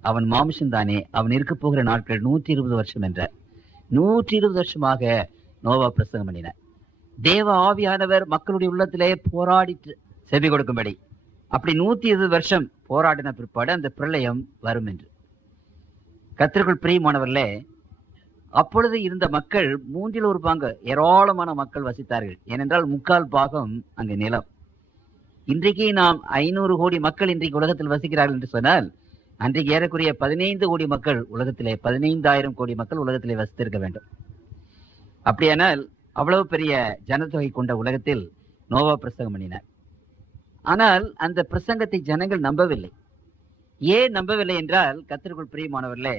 அவன் மாமிசம் தானே, அவன் இருக்க போகிற நாட்கள் 120 வருஷம் என்றார். 120 வருஷமாக நோவா பிரசங்கம் பண்ணினார். தேவ ஆவியானவர் மக்களுடைய உள்ளத்திலே போராடி செவி கொடுக்கும்படி அப்படி 120 வருஷம் போராடின பிற்பாடு அந்த பிரளயம் வரும் என்று. கர்த்தருக்குள் பிரியமானவர்களே, அப்பொழுது இருந்த மக்கள் 1/3 பங்கு ஏராளமான மக்கள் வசித்தார்கள். ஏனென்றால் 3/4 பாகம் அங்கு நிலம். இன்றைக்கு நாம் 500 கோடி மக்கள் இன்றைக்கு உலகத்தில் வசிக்கிறார்கள் என்று சொன்னால், அன்றைக்கு ஏறக்குறைய 15 கோடி மக்கள் உலகத்திலே, 15,000 கோடி மக்கள் உலகத்திலே வசித்திருக்க வேண்டும். அப்படியானால் அவ்வளவு பெரிய ஜனத்தொகை கொண்ட உலகத்தில் நோவா பிரசங்கம் பண்ணினார். ஆனால் அந்த பிரசங்கத்தை ஜனங்கள் நம்பவில்லை. ஏன் நம்பவில்லை என்றால், கர்த்தருக்குள் பிரியமானவர்களே,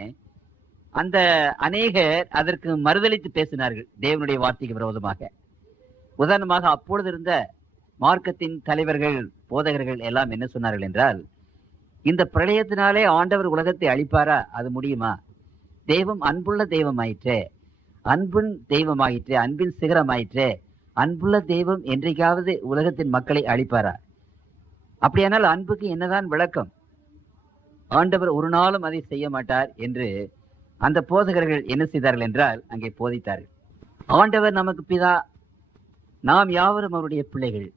அந்த அநேகர் அதற்கு மறுதலித்து பேசினார்கள் தேவனுடைய வார்த்தைக்கு விரோதமாக. உதாரணமாக அப்பொழுது இருந்த மார்க்கத்தின் தலைவர்கள், போதகர்கள் எல்லாம் என்ன சொன்னார்கள் என்றால், இந்த பிரளயத்தினாலே ஆண்டவர் உலகத்தை அழிப்பாரா? அது முடியுமா? தெய்வம் அன்புள்ள தெய்வமாயிற்றே, அன்பின் தெய்வமாயிற்றே, அன்பின் சிகரமாயிற்றே, அன்புள்ள தெய்வம் என்றைக்காவது உலகத்தின் மக்களை அழிப்பாரா? அப்படியானால் அன்புக்கு என்னதான் விளக்கம்? ஆண்டவர் ஒரு நாளும் அதை செய்ய மாட்டார் என்று அந்த போதகர்கள் என்ன செய்தார்கள் என்றால் அங்கே போதித்தார்கள். ஆண்டவர் நமக்கு பிதா, நாம் யாவரும் அவருடைய பிள்ளைகள்.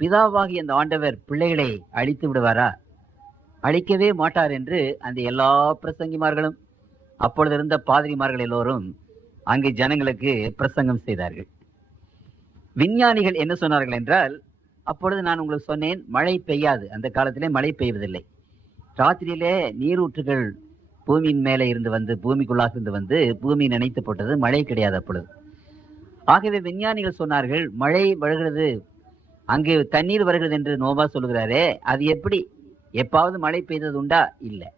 பிதாவாகி அந்த ஆண்டவர் பிள்ளைகளை அழித்து விடுவாரா? அழிக்கவே மாட்டார் என்று அந்த எல்லா பிரசங்கிமார்களும், அப்பொழுது இருந்த பாதிரிமார்கள் எல்லோரும் அங்கே ஜனங்களுக்கு பிரசங்கம் செய்தார்கள். விஞ்ஞானிகள் என்ன சொன்னார்கள் என்றால், அப்பொழுது நான் உங்களுக்கு சொன்னேன், மழை பெய்யாது. அந்த காலத்திலே மழை பெய்வதில்லை. ராத்திரியிலே நீரூற்றுகள் பூமியின் மேலே இருந்து வந்து, பூமிக்குள்ளாக இருந்து வந்து பூமி நினைத்து போட்டது, மழை கிடையாது அப்பொழுது. ஆகவே விஞ்ஞானிகள் சொன்னார்கள், மழை வருகிறது, அங்கு தண்ணீர் வருகிறது என்று நோவா சொல்லுகிறாரே, அது எப்படி? எப்பாவது மழை பெய்தது உண்டா? இல்லை.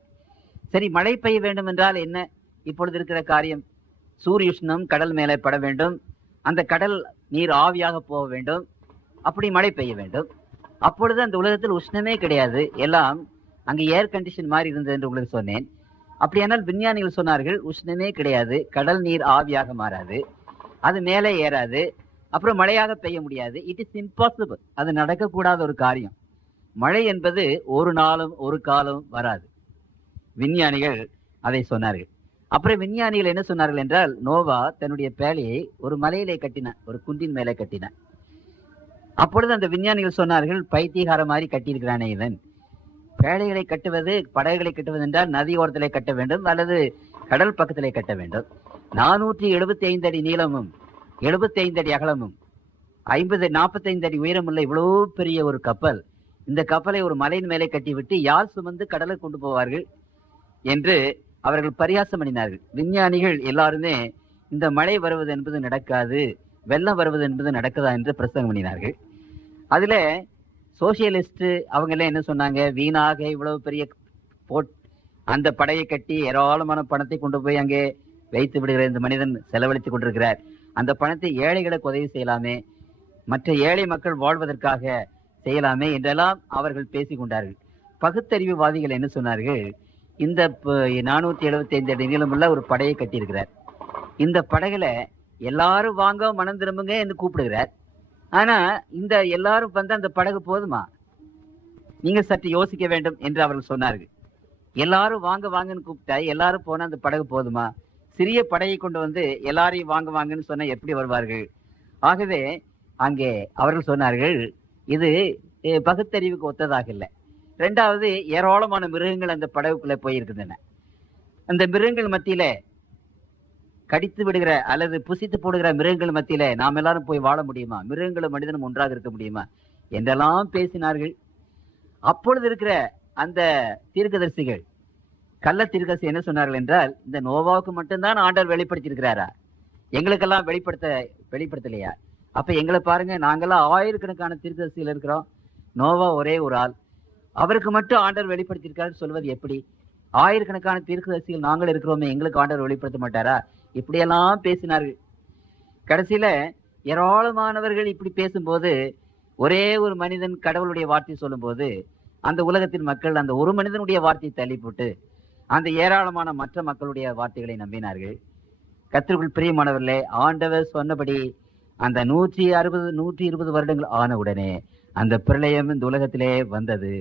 சரி, மழை பெய்ய வேண்டும் என்றால் என்ன இப்பொழுது இருக்கிற காரியம்? சூரிய உஷ்ணம் கடல் மேலே பட வேண்டும், அந்த கடல் நீர் ஆவியாக போக வேண்டும், அப்படி மழை பெய்ய வேண்டும். அப்பொழுது அந்த உலகத்தில் உஷ்ணமே கிடையாது, எல்லாம் அங்கே ஏர் கண்டிஷன் மாதிரி இருந்தது என்று உங்களுக்கு சொன்னேன். அப்படியானால் விஞ்ஞானிகள் சொன்னார்கள், உஷ்ணமே கிடையாது, கடல் நீர் ஆவியாக மாறாது, அது மேலே ஏறாது, அப்புறம் மழையாக பெய்ய முடியாது. இட் இஸ் இம்பாசிபிள், அது நடக்கக்கூடாத ஒரு காரியம். மழை என்பது ஒரு நாளும் ஒரு காலம் வராது. விஞ்ஞானிகள் அதை சொன்னார்கள். அப்புறம் விஞ்ஞானிகள் என்ன சொன்னார்கள் என்றால், நோவா தன்னுடைய பேழையை ஒரு மலையிலே கட்டினான், ஒரு குன்றின் மேலே கட்டினான். அப்பொழுது அந்த விஞ்ஞானிகள் சொன்னார்கள், பைத்தியகார மாதிரி கட்டியிருக்கிறானே இவன், பேழைகளை கட்டுவது, படகுகளை கட்டுவது என்றால் நதி ஓரத்திலே கட்ட வேண்டும் அல்லது கடல் பக்கத்திலே கட்ட வேண்டும். 475 அடி நீளமும் 75 அடி அகலமும் 45 அடி உயரமுள்ள இவ்வளவு பெரிய ஒரு கப்பல், இந்த கப்பலை ஒரு மலையின் மேலே கட்டிவிட்டு யார் சுமந்து கடலை கொண்டு போவார்கள் என்று அவர்கள் பரியாசம் பண்ணினார்கள். விஞ்ஞானிகள் எல்லாருமே இந்த மழை வருவது என்பது நடக்காது, வெள்ளம் வருவது என்பது நடக்குதா என்று பிரசங்கம் பண்ணினார்கள். அதுல சோசியலிஸ்ட் அவங்க எல்லாம் என்ன சொன்னாங்க, வீணாக இவ்வளவு பெரிய அந்த படையை கட்டி ஏராளமான பணத்தை கொண்டு போய் அங்கே வைத்து விடுகிற இந்த மனிதன் செலவழித்துக் கொண்டிருக்கிறார், அந்த பணத்தை ஏழைகளுக்கு உதவி செய்யலாமே, மற்ற ஏழை மக்கள் வாழ்வதற்காக செய்யலாமே என்றெல்லாம் அவர்கள் பேசிக் கொண்டார்கள். பகுத்தறிவுவாதிகள் என்ன சொன்னார்கள், இந்த 475 அடி நீளமுள்ள ஒரு படையை கட்டியிருக்கிறார், இந்த படகுல எல்லாரும் வாங்க மனம் திரும்புங்க என்று கூப்பிடுகிறார். ஆனா இந்த எல்லாரும் வந்து அந்த படகு போதுமா? நீங்க சற்று யோசிக்க வேண்டும் என்று அவர்கள் சொன்னார்கள். எல்லாரும் வாங்க வாங்கன்னு கூப்பிட்டா எல்லாரும் போனா அந்த படகு போதுமா? சிறிய படகை கொண்டு வந்து எல்லாரையும் வாங்க வாங்கன்னு சொன்னா எப்படி வருவார்கள்? ஆகவே அங்கே அவர்கள் சொன்னார்கள், இது பகுத்தறிவுக்கு ஒத்ததாக இல்லை. இரண்டாவது, ஏராளமான மிருகங்கள் அந்த படகுக்குள்ள போயிருக்கின்றன. அந்த மிருகங்கள் மத்தியில கடித்து விடுகிற அல்லது புசித்து போடுகிற மிருகங்கள் மத்தியில நாம் எல்லாரும் போய் வாழ முடியுமா? மிருகங்களும் மனிதனும் ஒன்றாக இருக்க முடியுமா என்றெல்லாம் பேசினார்கள். அப்பொழுது இருக்கிற அந்த தீர்க்கதரிசிகள், கள்ள தீர்க்கதரிசி என்ன சொன்னார்கள் என்றால், இந்த நோவாவுக்கு மட்டும்தான் ஆண்டவர் வெளிப்படுத்தியிருக்கிறாரா? எங்களுக்கெல்லாம் வெளிப்படுத்தலையா? அப்ப எங்களை பாருங்க, நாங்கெல்லாம் ஆயிரக்கணக்கான தீர்க்கதரிசிகள் இருக்கிறோம், நோவா ஒரே ஒரு ஆள், அவருக்கு மட்டும் ஆண்டவர் வெளிப்படுத்தியிருக்காரு சொல்வது எப்படி? ஆயிரக்கணக்கான தீர்க்கதரிசிகள் நாங்கள் இருக்கிறோமே, எங்களுக்கு ஆண்டவர் வெளிப்படுத்த மாட்டாரா? இப்படியெல்லாம் பேசினார்கள். கடைசியில ஏராளமானவர்கள் இப்படி பேசும்போது, ஒரே ஒரு மனிதன் கடவுளுடைய வார்த்தை சொல்லும் போது அந்த உலகத்தின் மக்கள் அந்த ஒரு மனிதனுடைய வார்த்தையை தள்ளி போட்டு அந்த ஏராளமான மற்ற மக்களுடைய வார்த்தைகளை நம்பினார்கள். கர்த்தருக்குள் பிரியமானவர்களே, ஆண்டவர் சொன்னபடி அந்த 120 வருடங்கள் ஆன உடனே அந்த பிரளயம் இந்த உலகத்திலே வந்தது.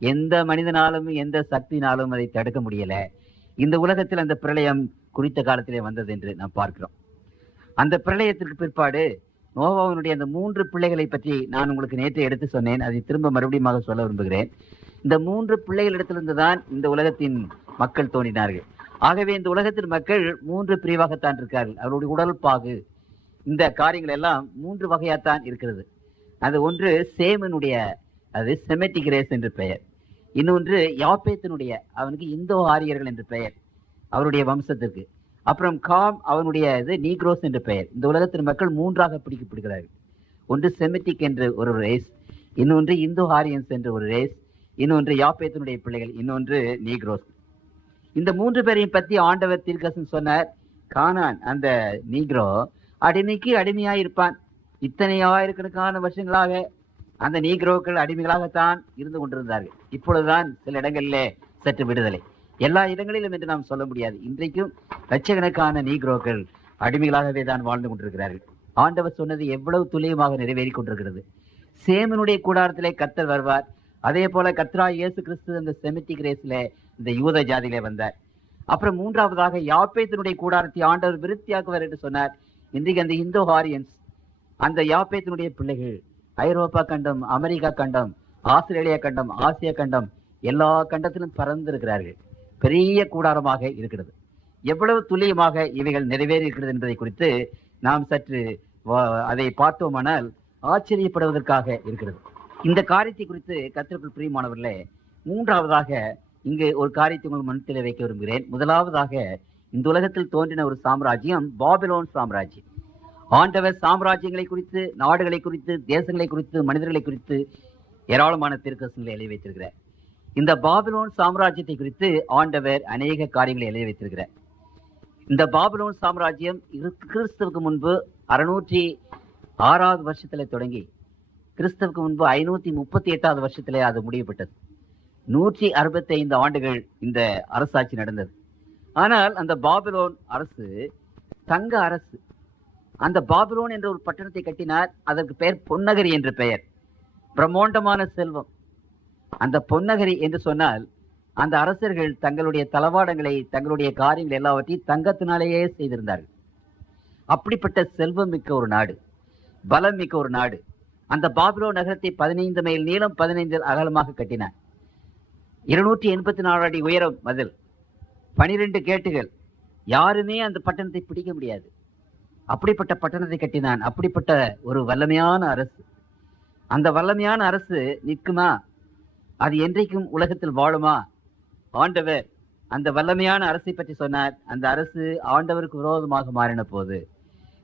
எந்த மனிதனாலும் எந்த சக்தினாலும் அதை தடுக்க முடியல. இந்த உலகத்தில் அந்த பிரளயம் குறித்த காலத்திலே வந்தது என்று நாம் பார்க்கிறோம். அந்த பிரளயத்திற்கு பிற்பாடு நோவாவினுடைய அந்த 3 பிள்ளைகளை பற்றி நான் உங்களுக்கு நேற்று எடுத்து சொன்னேன். அதை திரும்ப மறுபடியும் சொல்ல விரும்புகிறேன். இந்த 3 பிள்ளைகளிடத்திலிருந்து தான் இந்த உலகத்தின் மக்கள் தோன்றினார்கள். ஆகவே இந்த உலகத்தின் மக்கள் 3 பிரிவாகத்தான் இருக்கார்கள். அவருடைய உடல் பாகு, இந்த காரியங்கள் எல்லாம் 3 வகையாத்தான் இருக்கிறது. அது ஒன்று சேமனுடைய, அது செமெட்டிக் ரேஸ் என்று பெயர். இன்னொன்று யாப்பேத்தினுடைய, அவனுக்கு இந்தோ ஆரியர்கள் என்று பெயர் அவருடைய வம்சத்திற்கு. அப்புறம் காம், அவனுடைய இது நீக்ரோஸ் என்று பெயர். இந்த உலகத்தின் மக்கள் 3ஆக பிடிக்கப்படுகிறார்கள். ஒன்று செமெட்டிக் என்று ஒரு ரேஸ், இன்னொன்று இந்தோ ஆரியன்ஸ் என்று ஒரு ரேஸ், இன்னொன்று யாப்பேத்தினுடைய பிள்ளைகள், இன்னொன்று நீக்ரோஸ். இந்த 3 பேரையும் பற்றி ஆண்டவர் தீர்க்கதரிசி சொன்னார். கானான் அந்த நீக்ரோ அடிமைக்கு அடிமையாய் இருப்பான். இத்தனை ஆயிரக்கணக்கான வருஷங்களாக அந்த நீக்ரோக்கள் அடிமைகளாகத்தான் இருந்து கொண்டிருந்தார்கள். இப்பொழுதுதான் சில இடங்களிலே சற்று விடுதலை. எல்லா இடங்களிலும் என்று நாம் சொல்ல முடியாது. இன்றைக்கும் லட்சக்கணக்கான நீக்ரோக்கள் அடிமைகளாகவே தான் வாழ்ந்து கொண்டிருக்கிறார்கள். ஆண்டவர் சொன்னது எவ்வளவு துல்லியமாக நிறைவேறி கொண்டிருக்கிறது. சேமனுடைய கூடாரத்திலே கர்த்தர் வருவார். அதே போல கர்த்தராகிய இயேசு கிறிஸ்து அந்த செமிட்டிக் ரேஸ்ல இந்த யூத ஜாதியிலே வந்தார். அப்புறம் 3ஆவதாக யாப்பேத்தினுடைய கூடாரத்தை ஆண்டவர் விருத்தியாக்குவார் என்று சொன்னார். இன்றைக்கு அந்த இந்தோ ஆரியன்ஸ், அந்த யாப்பேத்தினுடைய பிள்ளைகள் ஐரோப்பா கண்டம், அமெரிக்கா கண்டம், ஆஸ்திரேலியா கண்டம், ஆசியா கண்டம், எல்லா கண்டத்திலும் பறந்திருக்கிறார்கள். பெரிய கூடாரமாக இருக்கிறது. எவ்வளவு துல்லியமாக இவைகள் நிறைவேறி இருக்கிறது என்பதை குறித்து நாம் சற்று அதை பார்த்தோமானால் ஆச்சரியப்படுவதற்காக இருக்கிறது. இந்த காரியத்தை குறித்து கர்த்தருக்குள் பிரியமானவர்களே, 3ஆவதாக இங்கு ஒரு காரியத்தை உங்கள் மனத்தில் வைக்க விரும்புகிறேன். முதலாவதாக, இந்த உலகத்தில் தோன்றின ஒரு சாம்ராஜ்யம் பாபிலோன் சாம்ராஜ்யம். ஆண்டவர் சாம்ராஜ்யங்களை குறித்து, நாடுகளை குறித்து, தேசங்களை குறித்து, மனிதர்களை குறித்து ஏராளமான தீர்க்கதரிசனங்களை எழுதி வைத்திருக்கிறார். இந்த பாபிலோன் சாம்ராஜ்யத்தை குறித்து ஆண்டவர் அநேக காரியங்களை எழுதி வைத்திருக்கிறார். இந்த பாபிலோன் சாம்ராஜ்யம் கிறிஸ்துவுக்கு முன்பு 606வது வருஷத்துல தொடங்கி கிறிஸ்துவுக்கு முன்பு 538வது வருஷத்திலே அது முடியப்பட்டது. 165 ஆண்டுகள் இந்த அரசாட்சி நடந்தது. ஆனால் அந்த பாபிலோன் அரசு தங்க அரசு. அந்த பாபிலோன் என்ற ஒரு பட்டணத்தை கட்டினார். அதற்கு பெயர் பொன்னகரி என்று பெயர். பிரம்மாண்டமான செல்வம். அந்த பொன்னகரி என்று சொன்னால் அந்த அரசர்கள் தங்களுடைய தளவாடங்களை, தங்களுடைய காரியங்கள் எல்லாவற்றையும் தங்கத்தினாலேயே செய்திருந்தார்கள். அப்படிப்பட்ட செல்வம் மிக்க ஒரு நாடு, பலம் மிக்க ஒரு நாடு. அந்த பாபிலோன் நகரத்தை 15 மைல் நீளம், 15 அகலமாக கட்டினார். 284 அடி உயரம் மதில், 12 கேட்டுகள். யாருமே அந்த பட்டணத்தை பிடிக்க முடியாது. அப்படிப்பட்ட பட்டணத்தை கட்டினான். அப்படிப்பட்ட ஒரு வல்லமையான அரசு. அந்த வல்லமையான அரசு நிற்குமா? அது என்றைக்கும் உலகத்தில் வாழுமா? ஆண்டவர் அந்த வல்லமையான அரசை பற்றி சொன்னார். அந்த அரசு ஆண்டவருக்கு விரோதமாக மாறின போது,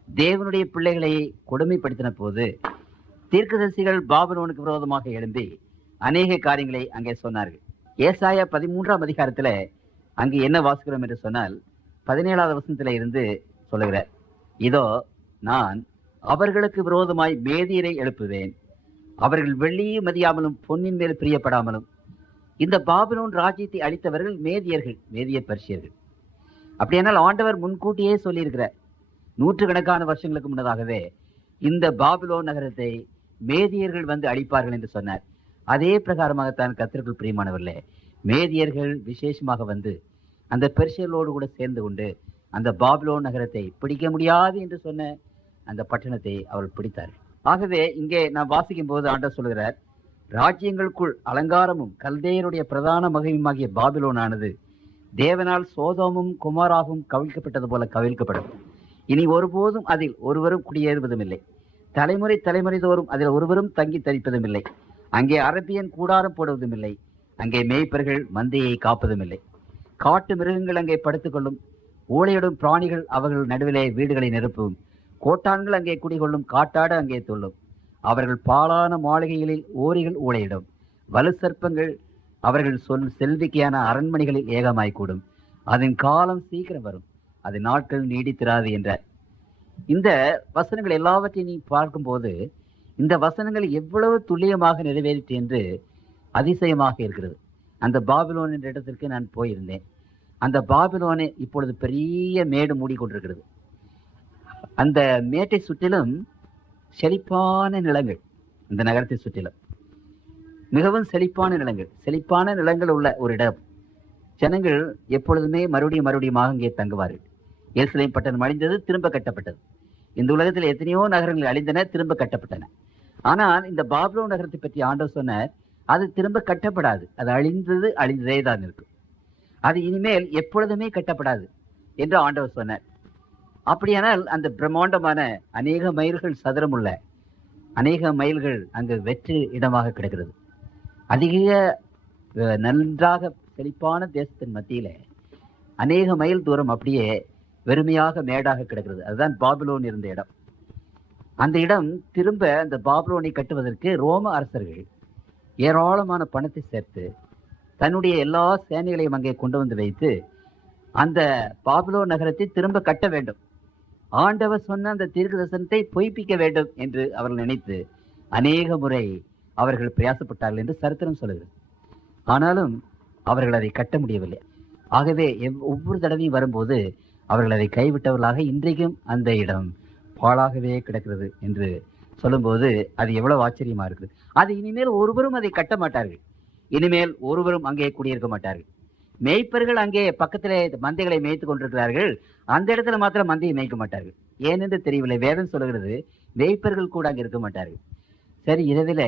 தேவனுடைய பிள்ளைகளை கொடுமைப்படுத்தின போது, தீர்க்கதரிசிகள் பாபிலோனுக்கு விரோதமாக எழும்பி அநேக காரியங்களை அங்கே சொன்னார்கள். ஏசாயா 13ஆம் அதிகாரத்துல அங்கு என்ன வாசிக்கிறோம் என்று சொன்னால், 17வது வசனத்தில இருந்து சொல்லுகிறார். இதோ நான் அவர்களுக்கு விரோதமாய் மேதியரை எழுப்புவேன். அவர்கள் வெள்ளியை மதியாமலும் பொன்னின் மேல் பிரியப்படாமலும். இந்த பாபிலோன் ராஜ்யத்தை அளித்தவர்கள் மேதியர்கள், மேதிய பர்ஷியர்கள். அப்படியானால் ஆண்டவர் முன்கூட்டியே சொல்லியிருக்கிறார். 100 கணக்கான வருஷங்களுக்கு முன்னதாகவே இந்த பாபிலோன் நகரத்தை மேதியர்கள் வந்து அழிப்பார்கள் என்று சொன்னார். அதே பிரகாரமாகத்தான் கர்த்தருக்குள் பிரியமானவர்களே, மேதியர்கள் விசேஷமாக வந்து அந்த பெர்சியர்களோடு கூட சேர்ந்து கொண்டு அந்த பாபிலோன் நகரத்தை பிடிக்க முடியாது என்று சொன்ன அந்த பட்டணத்தை அவர்கள் பிடித்தார்கள். ஆகவே இங்கே நான் வாசிக்கும் போது ஆண்டவர் சொல்கிறார், ராஜ்யங்களுக்குள் அலங்காரமும் கல்தேயருடைய பிரதான மகிமையுமாகிய பாபிலோனானது தேவனால் சோதோமும் குமாராகவும் கவிழ்க்கப்பட்டது போல கவிழ்க்கப்படும். இனி ஒருபோதும் அதில் ஒருவரும் குடியேறுவதும் இல்லை. தலைமுறை தலைமுறை தோறும் அதில் ஒருவரும் தங்கி தரிப்பதும் இல்லை. அங்கே அரபியன் கூடாரம் போடுவதும் இல்லை. அங்கே மேய்ப்பர்கள் மந்தையை காப்பதும் இல்லை. காட்டு மிருகங்கள் அங்கே படுத்துக்கொள்ளும். ஊழையிடும் பிராணிகள் அவர்கள் நடுவிலே வீடுகளை நிரப்பும். கோட்டான்கள் அங்கே குடிகொள்ளும். காட்டாடு அங்கே துள்ளும். அவர்கள் பாலான மாளிகைகளில் ஓரிகள் ஊழையிடும். வலு சர்ப்பங்கள் அவர்கள் செல்விக்கையான அரண்மனைகளில் ஏகமாய்க்கூடும். அதன் காலம் சீக்கிரம் வரும், அது நாட்கள் நீடித்திராது என்றார். இந்த வசனங்கள் எல்லாவற்றையும் நீ பார்க்கும்போது இந்த வசனங்கள் எவ்வளவு துல்லியமாக நிறைவேறிற்று என்று அதிசயமாக இருக்கிறது. அந்த பாபிலோன் என்ற இடத்திற்கு நான் போயிருந்தேன். அந்த பாபிலோனை இப்பொழுது பெரிய மேடு மூடிக்கொண்டிருக்கிறது. அந்த மேட்டை சுற்றிலும் செழிப்பான நிலங்கள், இந்த நகரத்தை சுற்றிலும் மிகவும் செழிப்பான நிலங்கள் உள்ள ஒரு இடம். ஜனங்கள் எப்பொழுதுமே மறுபடியுமாக இங்கே தங்குவார்கள். எருசலேம் பட்டணம் அழிந்தது, திரும்ப கட்டப்பட்டது. இந்த உலகத்தில் எத்தனையோ நகரங்கள் அழிந்தன, திரும்ப கட்டப்பட்டன. ஆனால் இந்த பாபிலோன் நகரத்தை பற்றி ஆண்டவர் சொன்னார், அது திரும்ப கட்டப்படாது, அது அழிந்ததே தான் இருக்கும், அது இனிமேல் எப்பொழுதுமே கட்டப்படாது என்று ஆண்டவர் சொன்னார். அப்படியானால் அந்த பிரம்மாண்டமான அநேக மைல்கள் சதுரமுள்ள அநேக மைல்கள் அங்கு வெற்று இடமாக கிடக்கிறது. அதிக நன்றாக செழிப்பான தேசத்தின் மத்தியில அநேக மைல் தூரம் அப்படியே வெறுமையாக மேடாக கிடக்கிறது. அதுதான் பாபிலோன் இருந்த இடம். அந்த இடம் திரும்ப அந்த பாபிலோனை கட்டுவதற்கு ரோம அரசர்கள் ஏராளமான பணத்தை சேர்த்து தன்னுடைய எல்லா சேனைகளையும் அங்கே கொண்டு வந்து வைத்து அந்த பாபிலோன் நகரத்தை திரும்ப கட்ட வேண்டும், ஆண்டவர் சொன்ன அந்த தீர்க்க தரிசனத்தை பொய்ப்பிக்க வேண்டும் என்று அவர்கள் நினைத்து அநேக முறை அவர்கள் பிரயாசப்பட்டார்கள் என்று சரித்திரம் சொல்லுகிறது. ஆனாலும் அவர்கள் அதை கட்ட முடியவில்லை. ஆகவே ஒவ்வொரு தடவையும் வரும்போது அவர்கள் அதை கைவிட்டவர்களாக இன்றைக்கும் அந்த இடம் பாழாகவே கிடக்கிறது என்று சொல்லும்போது அது எவ்வளவு ஆச்சரியமா இருக்குது. அது இனிமேல் ஒருவரும் அதை கட்ட மாட்டார்கள், இனிமேல் ஒருவரும் அங்கே குடியிருக்க மாட்டார்கள். மேய்ப்பர்கள் அங்கே பக்கத்திலே மந்தைகளை மேய்த்து கொண்டிருக்கிறார்கள், அந்த இடத்துல மாத்திரம் மந்தையை மேய்க்க மாட்டார்கள். ஏனென்று தெரியவில்லை. வேதம் சொல்லுகிறது மேய்ப்பர்கள் கூட அங்கே இருக்க மாட்டார்கள். சரி, இரவில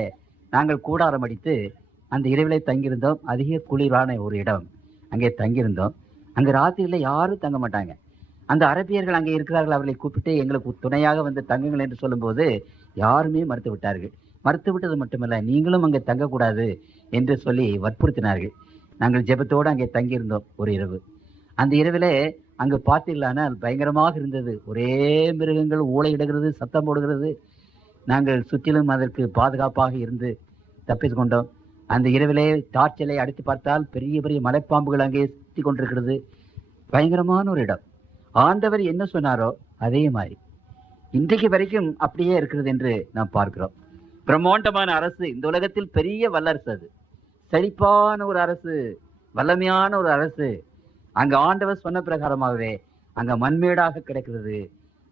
நாங்கள் கூடாரம் அடித்து அந்த இரவிலே தங்கியிருந்தோம். அதிக குளிரான ஒரு இடம், அங்கே தங்கியிருந்தோம். அங்கே ராத்திரியில யாரும் தங்க மாட்டாங்க. அந்த அரபியர்கள் அங்கே இருக்கிறார்கள், அவர்களை கூப்பிட்டு எங்களுக்கு துணையாக வந்து தங்குங்கள் என்று சொல்லும்போது யாருமே மறுத்து விட்டார்கள். மறுத்து விட்டது மட்டுமல்ல, நீங்களும் அங்கே தங்கக்கூடாது என்று சொல்லி வற்புறுத்தினார்கள். நாங்கள் ஜெபத்தோடு அங்கே தங்கியிருந்தோம் ஒரு இரவு. அந்த இரவிலே அங்கு பார்த்தீர்களானால் பயங்கரமாக இருந்தது. ஒரே மிருகங்கள் ஊளையிடுகிறது, சத்தம் போடுகிறது. நாங்கள் சுற்றிலும் அதற்கு பாதுகாப்பாக இருந்து தப்பித்து கொண்டோம். அந்த இரவிலே டார்ச்சலை அடித்து பார்த்தால் பெரிய பெரிய மலைப்பாம்புகள் அங்கே சுற்றி கொண்டிருக்கிறது. பயங்கரமான ஒரு இடம். ஆண்டவர் என்ன சொன்னாரோ அதே மாதிரி இன்றைக்கு வரைக்கும் அப்படியே இருக்கிறது என்று நாம் பார்க்கிறோம். பிரம்மாண்டமான அரசு, இந்த உலகத்தில் பெரிய வல்லரசு, அது செழிப்பான ஒரு அரசு, வல்லமையான ஒரு அரசு. அங்க ஆண்டவர் சொன்ன பிரகாரமாகவே அங்க மண்மேடாக கிடக்கிறது.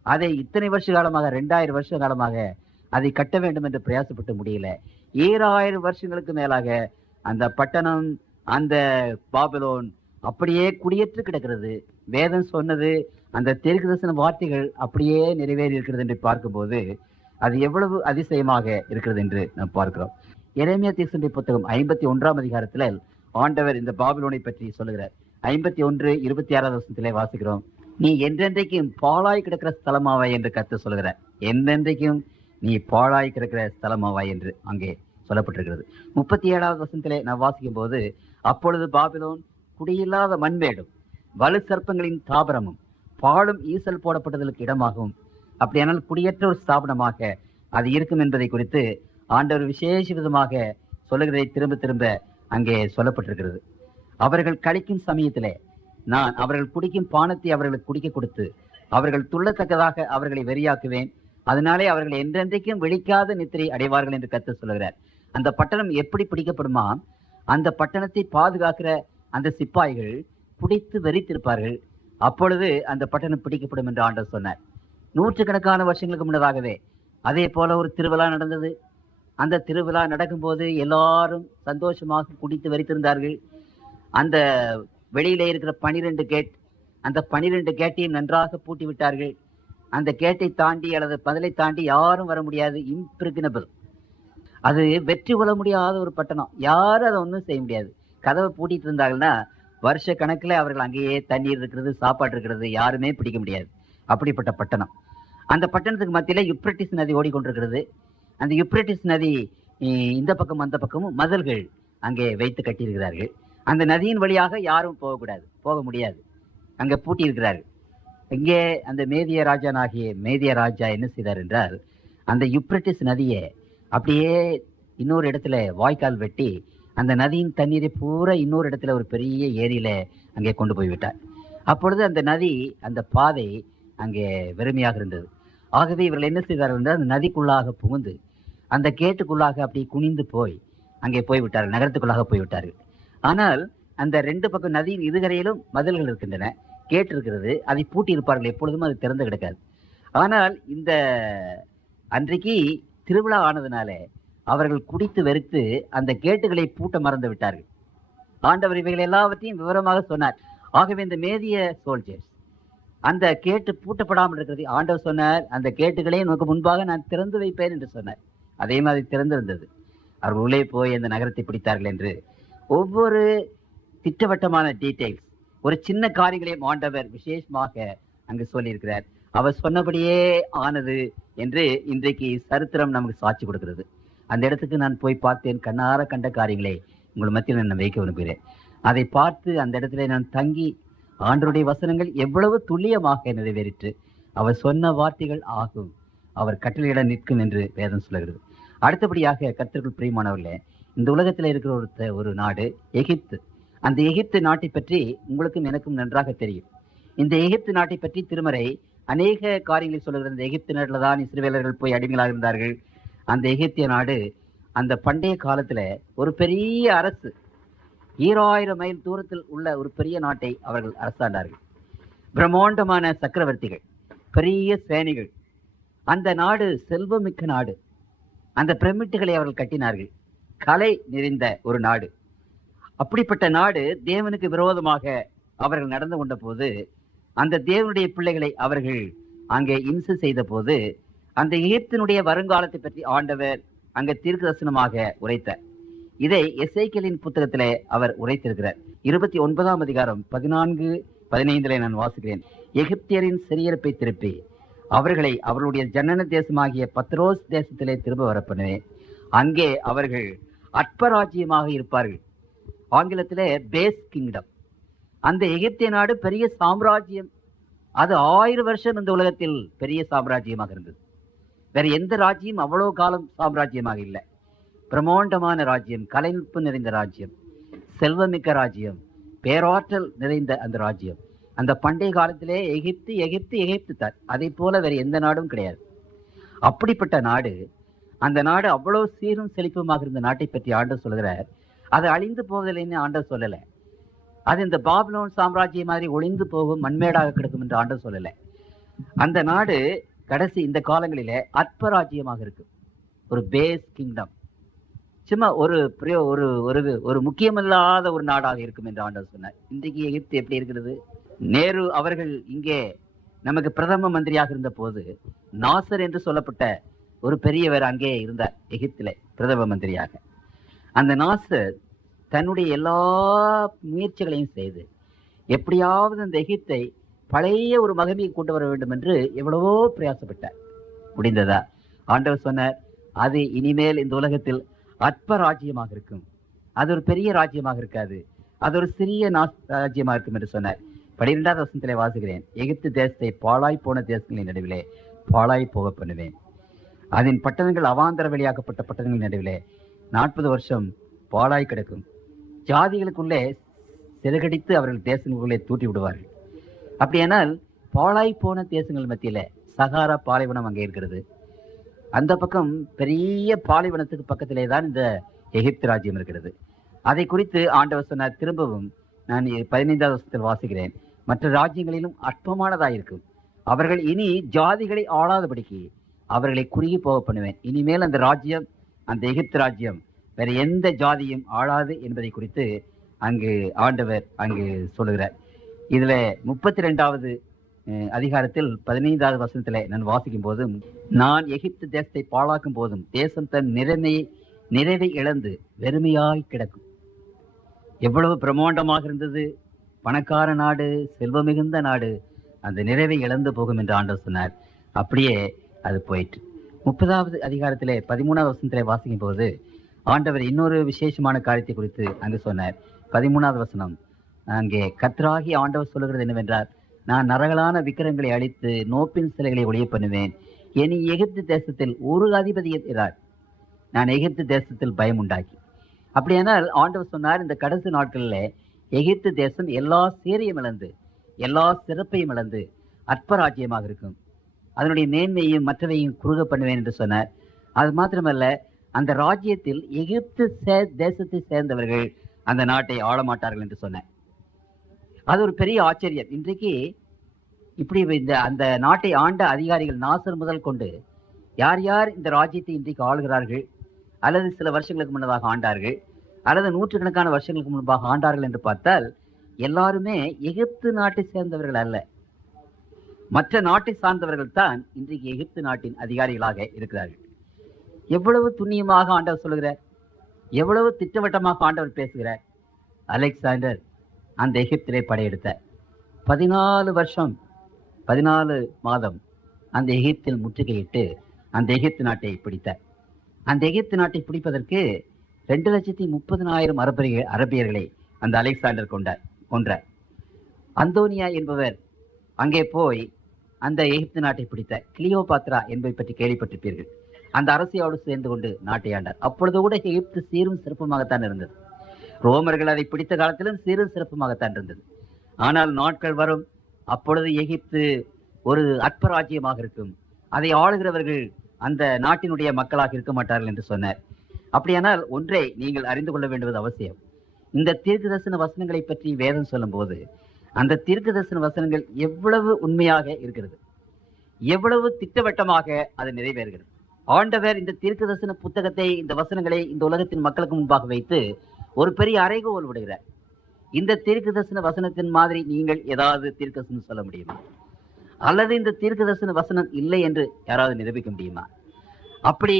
அதை இத்தனை வருஷ காலமாக, 2000 வருஷ காலமாக அதை கட்ட வேண்டும் என்று பிரயாசப்பட்டு முடியல. 7000 வருஷங்களுக்கு மேலாக அந்த பட்டணம், அந்த பாபிலோன் அப்படியே குடியேற்று கிடக்கிறது. வேதம் சொன்னது, அந்த தீர்க்கதரிசன வார்த்தைகள் அப்படியே நிறைவேறி இருக்கிறது என்று பார்க்கும்போது அது எவ்வளவு அதிசயமாக இருக்கிறது என்று நாம் பார்க்கிறோம். எரேமியா தீர்க்கதரிசன புத்தகம் 51ஆம் அதிகாரத்தில் ஆண்டவர் இந்த பாபிலோனை பற்றி சொல்லுகிறார். 51:26 வசனத்திலே வாசிக்கிறோம், நீ என்றென்றைக்கும் பாழாய் கிடக்கிற ஸ்தலமாவாய் என்று கர்த்தர் சொல்லுகிறார். என்றென்றைக்கும் நீ பாழாய் கிடக்கிற ஸ்தலமாவாய் என்று அங்கே சொல்லப்பட்டிருக்கிறது. 37வது வசனத்திலே நான் வாசிக்கும் போது, அப்பொழுது பாபிலோன் குடியில்லாத மண்மேடும் வலு சர்ப்பங்களின் தாபரமும் பாலும் ஈசல் போடப்பட்டதற்கு இடமாகும். அப்படியானால் குடியேற்ற ஒரு ஸ்தாபனமாக அது இருக்கும் என்பதை குறித்து ஆண்டவர் விசேஷ விதமாக சொல்லுகிறதை திரும்ப திரும்ப அங்கே சொல்லப்பட்டிருக்கிறது. அவர்கள் கழிக்கும் சமயத்திலே நான் அவர்கள் குடிக்கும் பானத்தை அவர்களுக்கு குடிக்க கொடுத்து அவர்கள் துள்ளத்தக்கதாக அவர்களை வெறியாக்குவேன். அதனாலே அவர்கள் என்றென்றைக்கும் விழிக்காத நித்திரை அடைவார்கள் என்று கர்த்தர் சொல்லுகிறார். அந்த பட்டணம் எப்படி பிடிக்கப்படுமா? அந்த பட்டணத்தை பாதுகாக்கிற அந்த சிப்பாய்கள் பிடித்து வெறித்திருப்பார்கள். அப்பொழுது அந்த பட்டணம் பிடிக்கப்படும் என்று ஆண்டவர் சொன்னார். நூற்றுக்கணக்கான வருஷங்களுக்கு முன்னதாகவே அதே போல ஒரு திருவிழா நடந்தது. அந்த திருவிழா நடக்கும்போது எல்லாரும் சந்தோஷமாக குடித்து வெறித்திருந்தார்கள். அந்த வெளியிலே இருக்கிற 12 கேட், அந்த 12 கேட்டையும் நன்றாக பூட்டி விட்டார்கள். அந்த கேட்டை தாண்டி அல்லது பதிலை தாண்டி யாரும் வர முடியாது. இம்பிரிக்னபிள். அது வெற்றி கொள்ள முடியாத ஒரு பட்டணம். யாரும் அதை ஒன்றும் செய்ய முடியாது. கதவை பூட்டிட்டு இருந்தாங்கன்னா வருஷ கணக்கில் அவர்கள் அங்கேயே தண்ணீர் இருக்கிறது, சாப்பாடு இருக்கிறது, யாருமே பிடிக்க முடியாது. அப்படிப்பட்ட பட்டணம். அந்த பட்டணத்துக்கு மத்தியில யுப்ரட்டிஸ் நதி ஓடிக்கொண்டிருக்கிறது. அந்த யுப்ரட்டிஸ் நதி இந்த பக்கம் அந்த பக்கமும் மதில்கள் அங்கே வைத்து கட்டியிருக்கிறார்கள். அந்த நதியின் வழியாக யாரும் போகக்கூடாது, போக முடியாது. அங்கே பூட்டி இருக்கிறார்கள். இங்கே அந்த மேதிய ராஜா என்ன செய்தார் என்றால், அந்த யுப்ரட்டிஸ் நதியை அப்படியே இன்னொரு இடத்துல வாய்க்கால் வெட்டி அந்த நதியின் தண்ணீரை பூரா இன்னொரு இடத்துல ஒரு பெரிய ஏரியில அங்கே கொண்டு போய் விட்டார். அப்பொழுது அந்த நதி, அந்த பாதை அங்கே வெறுமையாக இருந்தது. ஆகவே இவர்கள் என்ன செய்தார்கள் என்றால், அந்த நதிக்குள்ளாக புகுந்து அந்த கேட்டுக்குள்ளாக அப்படி குனிந்து போய் அங்கே போய்விட்டார்கள், நகரத்துக்குள்ளாக போய்விட்டார்கள். ஆனால் அந்த 2 பக்கம் நதியின் இருகரையிலும் மதில்கள் இருக்கின்றன, கேட்டு இருக்கிறது. அதை பூட்டி இருப்பார்கள், எப்பொழுதும் அது திறந்து கிடக்காது. ஆனால் இந்த அன்றைக்கு திருவிழா ஆனதுனால அவர்கள் குடித்து வெறுத்து அந்த கேட்டுகளை பூட்ட மறந்து விட்டார்கள். ஆண்டவர் இவைகள் எல்லாவற்றையும் விவரமாக சொன்னார். ஆகவே இந்த மேதிய சோல்ஜர்ஸ் அந்த கேட்டு பூட்டப்படாமல் இருக்கிறது. ஆண்டவர் சொன்னார், அந்த கேட்டுகளை உனக்கு முன்பாக நான் திறந்து வைப்பேன் என்று சொன்னார். அதே மாதிரி திறந்திருந்தது. அவர்கள் உள்ளே போய் அந்த நகரத்தை பிடித்தார்கள் என்று ஒவ்வொரு திட்டவட்டமான டீட்டெயில்ஸ், ஒரு சின்ன காரியங்களையும் ஆண்டவர் விசேஷமாக அங்கு சொல்லியிருக்கிறார். அவர் சொன்னபடியே ஆனது என்று இன்றைக்கு சரித்திரம் நமக்கு சாட்சி கொடுக்கிறது. அந்த இடத்துக்கு நான் போய் பார்த்தேன். கண்ணார கண்ட காரியங்களை உங்கள் மத்தியில் நான் வைக்க விரும்புகிறேன். அதை பார்த்து அந்த இடத்துல நான் தங்கி ஆண்டவருடைய வசனங்கள் எவ்வளவு துல்லியமாக நிறைவேறிற்று. அவர் சொன்ன வார்த்தைகள் ஆகும், அவர் கட்டளையிட நிற்கும் என்று வேதம் சொல்லுகிறது. அடுத்தபடியாக கர்த்தருக்குள் பிரியமானவர்களே, இந்த உலகத்தில் இருக்கிற ஒரு நாடு எகிப்து. அந்த எகிப்து நாட்டை பற்றி உங்களுக்கும் எனக்கும் நன்றாக தெரியும். இந்த எகிப்து நாட்டை பற்றி திருமறை அநேக காரியங்களை சொல்லுகிறது. இந்த எகிப்து நாட்டில் தான் இஸ்ரவேலர்கள் போய் அடிமைகளாக இருந்தார்கள். அந்த எகிப்திய நாடு அந்த பண்டைய காலத்துல ஒரு பெரிய அரசு, 2000 மைல் தூரத்தில் உள்ள ஒரு பெரிய நாட்டை அவர்கள் அரசாண்டார்கள். பிரம்மாண்டமான சக்கரவர்த்திகள், பெரிய சேனைகள். அந்த நாடு செல்வமிக்க நாடு. அந்த பிரமிட்டுகளை அவர்கள் கட்டினார்கள். கலை நிறைந்த ஒரு நாடு. அப்படிப்பட்ட நாடு தேவனுக்கு விரோதமாக அவர்கள் நடந்து கொண்ட போது, அந்த தேவனுடைய பிள்ளைகளை அவர்கள் அங்கே இம்சை செய்த போது, அந்த எகிப்தினுடைய வருங்காலத்தை பற்றி ஆண்டவர் அங்கே தீர்க்கதரிசனமாக உரைத்தார். இதை எசேக்கியேலின் புத்தகத்திலே அவர் உரைத்திருக்கிறார். 29ஆம் அதிகாரம் 14-15 நான் வாசிக்கிறேன். எகிப்தியரின் சிறையிருப்பை திருப்பி அவர்களை அவர்களுடைய ஜனன தேசமாகிய பத்ரோஸ் தேசத்திலே திரும்ப வரப்பண்ணுவேன். அங்கே அவர்கள் அற்பராஜ்யமாக இருப்பார்கள். ஆங்கிலத்திலே பேஸ் கிங்டம். அந்த எகிப்திய நாடு பெரிய சாம்ராஜ்யம். அது 1000 வருஷம் இந்த உலகத்தில் பெரிய சாம்ராஜ்யமாக இருந்தது. வேற எந்த ராஜ்யம் அவ்வளவு காலம் சாம்ராஜ்யமாக இல்லை. பிரம்மாண்டமான ராஜ்யம், கலைநுட்பம் நிறைந்த ராஜ்யம், செல்வமிக்க ராஜ்யம், பேராற்றல் நிறைந்த அந்த ராஜ்யம். அந்த பண்டைய காலத்திலே எகிப்து எகிப்து எகிப்து தான். அதை போல வேற எந்த நாடும் கிடையாது. அப்படிப்பட்ட நாடு, அந்த நாடு அவ்வளவு சீரும் செழிப்புமாக இருந்த நாட்டை பற்றி ஆண்டவர் சொல்கிறார். அது அழிந்து போவதில்லைன்னு ஆண்டவர் சொல்லலை. அது இந்த பாபிலோன் சாம்ராஜ்யம் மாதிரி ஒளிந்து போகும், மண்மேடாக கிடக்கும் என்று ஆண்டவர் சொல்லலை. அந்த நாடு கடைசி இந்த காலங்களிலே அற்பராஜ்யமாக இருக்கு. ஒரு பேஸ் கிங்டம், சும்மா ஒரு ஒரு முக்கியமில்லாத ஒரு நாடாக இருக்கும் என்று ஆண்டவர் சொன்னார். இன்றைக்கு எகிப்து எப்படி இருக்கிறது? நேரு அவர்கள் இங்கே நமக்கு பிரதம மந்திரியாக இருந்த போது நாசர் என்று சொல்லப்பட்ட ஒரு பெரியவர் அங்கே இருந்தார், எகிப்திலே பிரதம மந்திரியாக. அந்த நாசர் தன்னுடைய எல்லா முயற்சிகளையும் செய்து எப்படியாவது அந்த எகிப்தை பழைய ஒரு மகிமையை கொண்டு வர வேண்டும் என்று எவ்வளவோ பிரயாசப்பட்டார். முடிந்ததா? ஆண்டவர் சொன்னார், அது இனிமேல் இந்த உலகத்தில் அற்ப ராஜ்யமாக இருக்கும். அது ஒரு பெரிய ராஜ்யமாக இருக்காது, அது ஒரு சிறிய ராஜ்யமாக இருக்கும் என்று சொன்னார். 12ஆவது வசனத்திலே வாசிக்கிறேன். எகிப்து தேசத்தை பாழாய் போன தேசங்களின் நடுவிலே பாழாய் போக பண்ணுவேன். அதன் பட்டணங்கள் அவாந்தர வெளியாக்கப்பட்ட பட்டணங்களின் நடுவிலே 40 வருஷம் பாழாய் கிடக்கும். ஜாதிகளுக்குள்ளே சிறகடித்து அவர்கள் தேசங்களுக்குள்ளே தூட்டி விடுவார்கள். அப்படியானால் பாழாய் போன தேசங்கள் மத்தியில சகாரா பாலைவனம் அங்கே இருக்கிறது. அந்த பக்கம் பெரிய பாலைவனத்துக்கு பக்கத்திலே தான் இந்த எகிப்து ராஜ்யம் இருக்கிறது. அதை குறித்து ஆண்டவர் சொன்னார். திரும்பவும் நான் 15ஆவது வருஷத்தில் வாசிக்கிறேன். மற்ற ராஜ்யங்களிலும் அற்பமானதாயிருக்கும். அவர்கள் இனி ஜாதிகளை ஆளாதபடிக்கு அவர்களை குறுகி போக பண்ணுவேன். இனிமேல் அந்த ராஜ்யம், அந்த எகிப்து ராஜ்யம் வேற எந்த ஜாதியும் ஆளாது என்பதை குறித்து அங்கு ஆண்டவர் அங்கு சொல்லுகிறார். இதுல 32வது அதிகாரத்தில் 15வது வசனத்திலே நான் வாசிக்கும் போதும், நான் எகிப்து தேசத்தை பாழாக்கும் போதும் தேசம் தன் நிறைவை இழந்து வெறுமையாய் கிடக்கும். எவ்வளவு பிரம்மாண்டமாக இருந்தது, பணக்கார நாடு, செல்வம் மிகுந்த நாடு, அந்த நிறைவை இழந்து போகும் என்று ஆண்டவர் சொன்னார். அப்படியே அது போயிற்று. 30வது அதிகாரத்திலே 13வது வசனத்திலே வாசிக்கும் போது ஆண்டவர் இன்னொரு விசேஷமான காரியத்தை குறித்து அங்கு சொன்னார். 13வது வசனம், அங்கே கர்த்தராகிய ஆண்டவர் சொல்லுகிறது என்னவென்றால், நான் நரகலான விக்கிரங்களை அழித்து நோப்பின் சிலைகளை ஒழிய பண்ணுவேன். இனி எகிப்து தேசத்தில் ஒரு அதிபதி இரார். நான் எகிப்து தேசத்தில் பயம் உண்டாக்கி. அப்படியானால் ஆண்டவர் சொன்னார், இந்த கடைசி நாட்களில் எகிப்து தேசம் எல்லா சேரியும் இழந்து எல்லா சிறப்பையும் இழந்து அற்பராஜ்யமாக இருக்கும். அதனுடைய மேன்மையும் மற்றவையும் குறுக பண்ணுவேன் என்று சொன்னார். அது மாத்திரமல்ல, அந்த ராஜ்யத்தில் எகிப்து தேசத்தை சேர்ந்தவர்கள் அந்த நாட்டை ஆளமாட்டார்கள் என்று சொன்னார். அது ஒரு பெரிய ஆச்சரியம். இன்றைக்கு இப்படி அந்த நாட்டை ஆண்ட அதிகாரிகள் நாசர் முதல் கொண்டு யார் யார் இந்த ராஜ்யத்தை இன்றைக்கு ஆளுகிறார்கள், அல்லது சில வருஷங்களுக்கு முன்னதாக ஆண்டார்கள், அல்லது நூற்றுக்கணக்கான வருஷங்களுக்கு முன்பாக ஆண்டார்கள் என்று பார்த்தால் எல்லாருமே எகிப்து நாட்டை சேர்ந்தவர்கள் அல்ல, மற்ற நாட்டை சார்ந்தவர்கள் தான் இன்றைக்கு எகிப்து நாட்டின் அதிகாரிகளாக இருக்கிறார்கள். எவ்வளவு துண்ணியமாக ஆண்டவர் சொல்லுகிறார், எவ்வளவு திட்டவட்டமாக ஆண்டவர் பேசுகிறார். அலெக்சாண்டர் அந்த எகிப்திலே படையெடுத்தார். 14 வருஷம் 14 மாதம் அந்த எகிப்தில் முற்றுகையிட்டு அந்த எகிப்து நாட்டை பிடித்தார். அந்த எகிப்து நாட்டை பிடிப்பதற்கு 2,30,000 அரபியர்களை அந்த அலெக்சாண்டர் கொன்றார். அந்தோனியா என்பவர் அங்கே போய் அந்த எகிப்து நாட்டை பிடித்தார். கிளியோபாத்ரா என்பதை பற்றி கேள்விப்பட்டிருப்பீர்கள். அந்த அரசியோடு சேர்ந்து கொண்டு நாட்டை ஆண்டார். அப்பொழுது கூட எகிப்து சீரும் சிறப்புமாகத்தான் இருந்தது. ரோமர்கள் அதை பிடித்த காலத்திலும் சீரும் சிறப்புமாகத்தான் இருந்தது. ஆனால் நாட்கள் வரும், அப்பொழுது எகிப்து ஒரு அற்பராஜ்யமாக இருக்கும். அதை ஆளுகிறவர்கள் அந்த நாட்டினுடைய மக்களாக இருக்க மாட்டார்கள் என்று சொன்னார். அப்படியானால் ஒன்றை நீங்கள் அறிந்து கொள்ள வேண்டுவது அவசியம். இந்த தீர்க்கதரிசன வசனங்களை பற்றி வேதம் சொல்லும் போது அந்த தீர்க்கதரிசன வசனங்கள் எவ்வளவு உண்மையாக இருக்கிறது, எவ்வளவு திட்டவட்டமாக அது நிறைவேறுகிறது. ஆண்டவர் இந்த தீர்க்கதரிசன புத்தகத்தை, இந்த வசனங்களை இந்த உலகத்தின் மக்களுக்கு முன்பாக வைத்து ஒரு பெரிய அறைகோல் விடுகிறார். இந்த தீர்க்கதரிசன வசனத்தின் மாதிரி நீங்கள் ஏதாவது தீர்க்கதரிசனம் சொல்ல முடியுமா? அல்லது இந்த தீர்க்கதரிசன வசனம் இல்லை என்று யாராவது நிரூபிக்க முடியுமா? அப்படி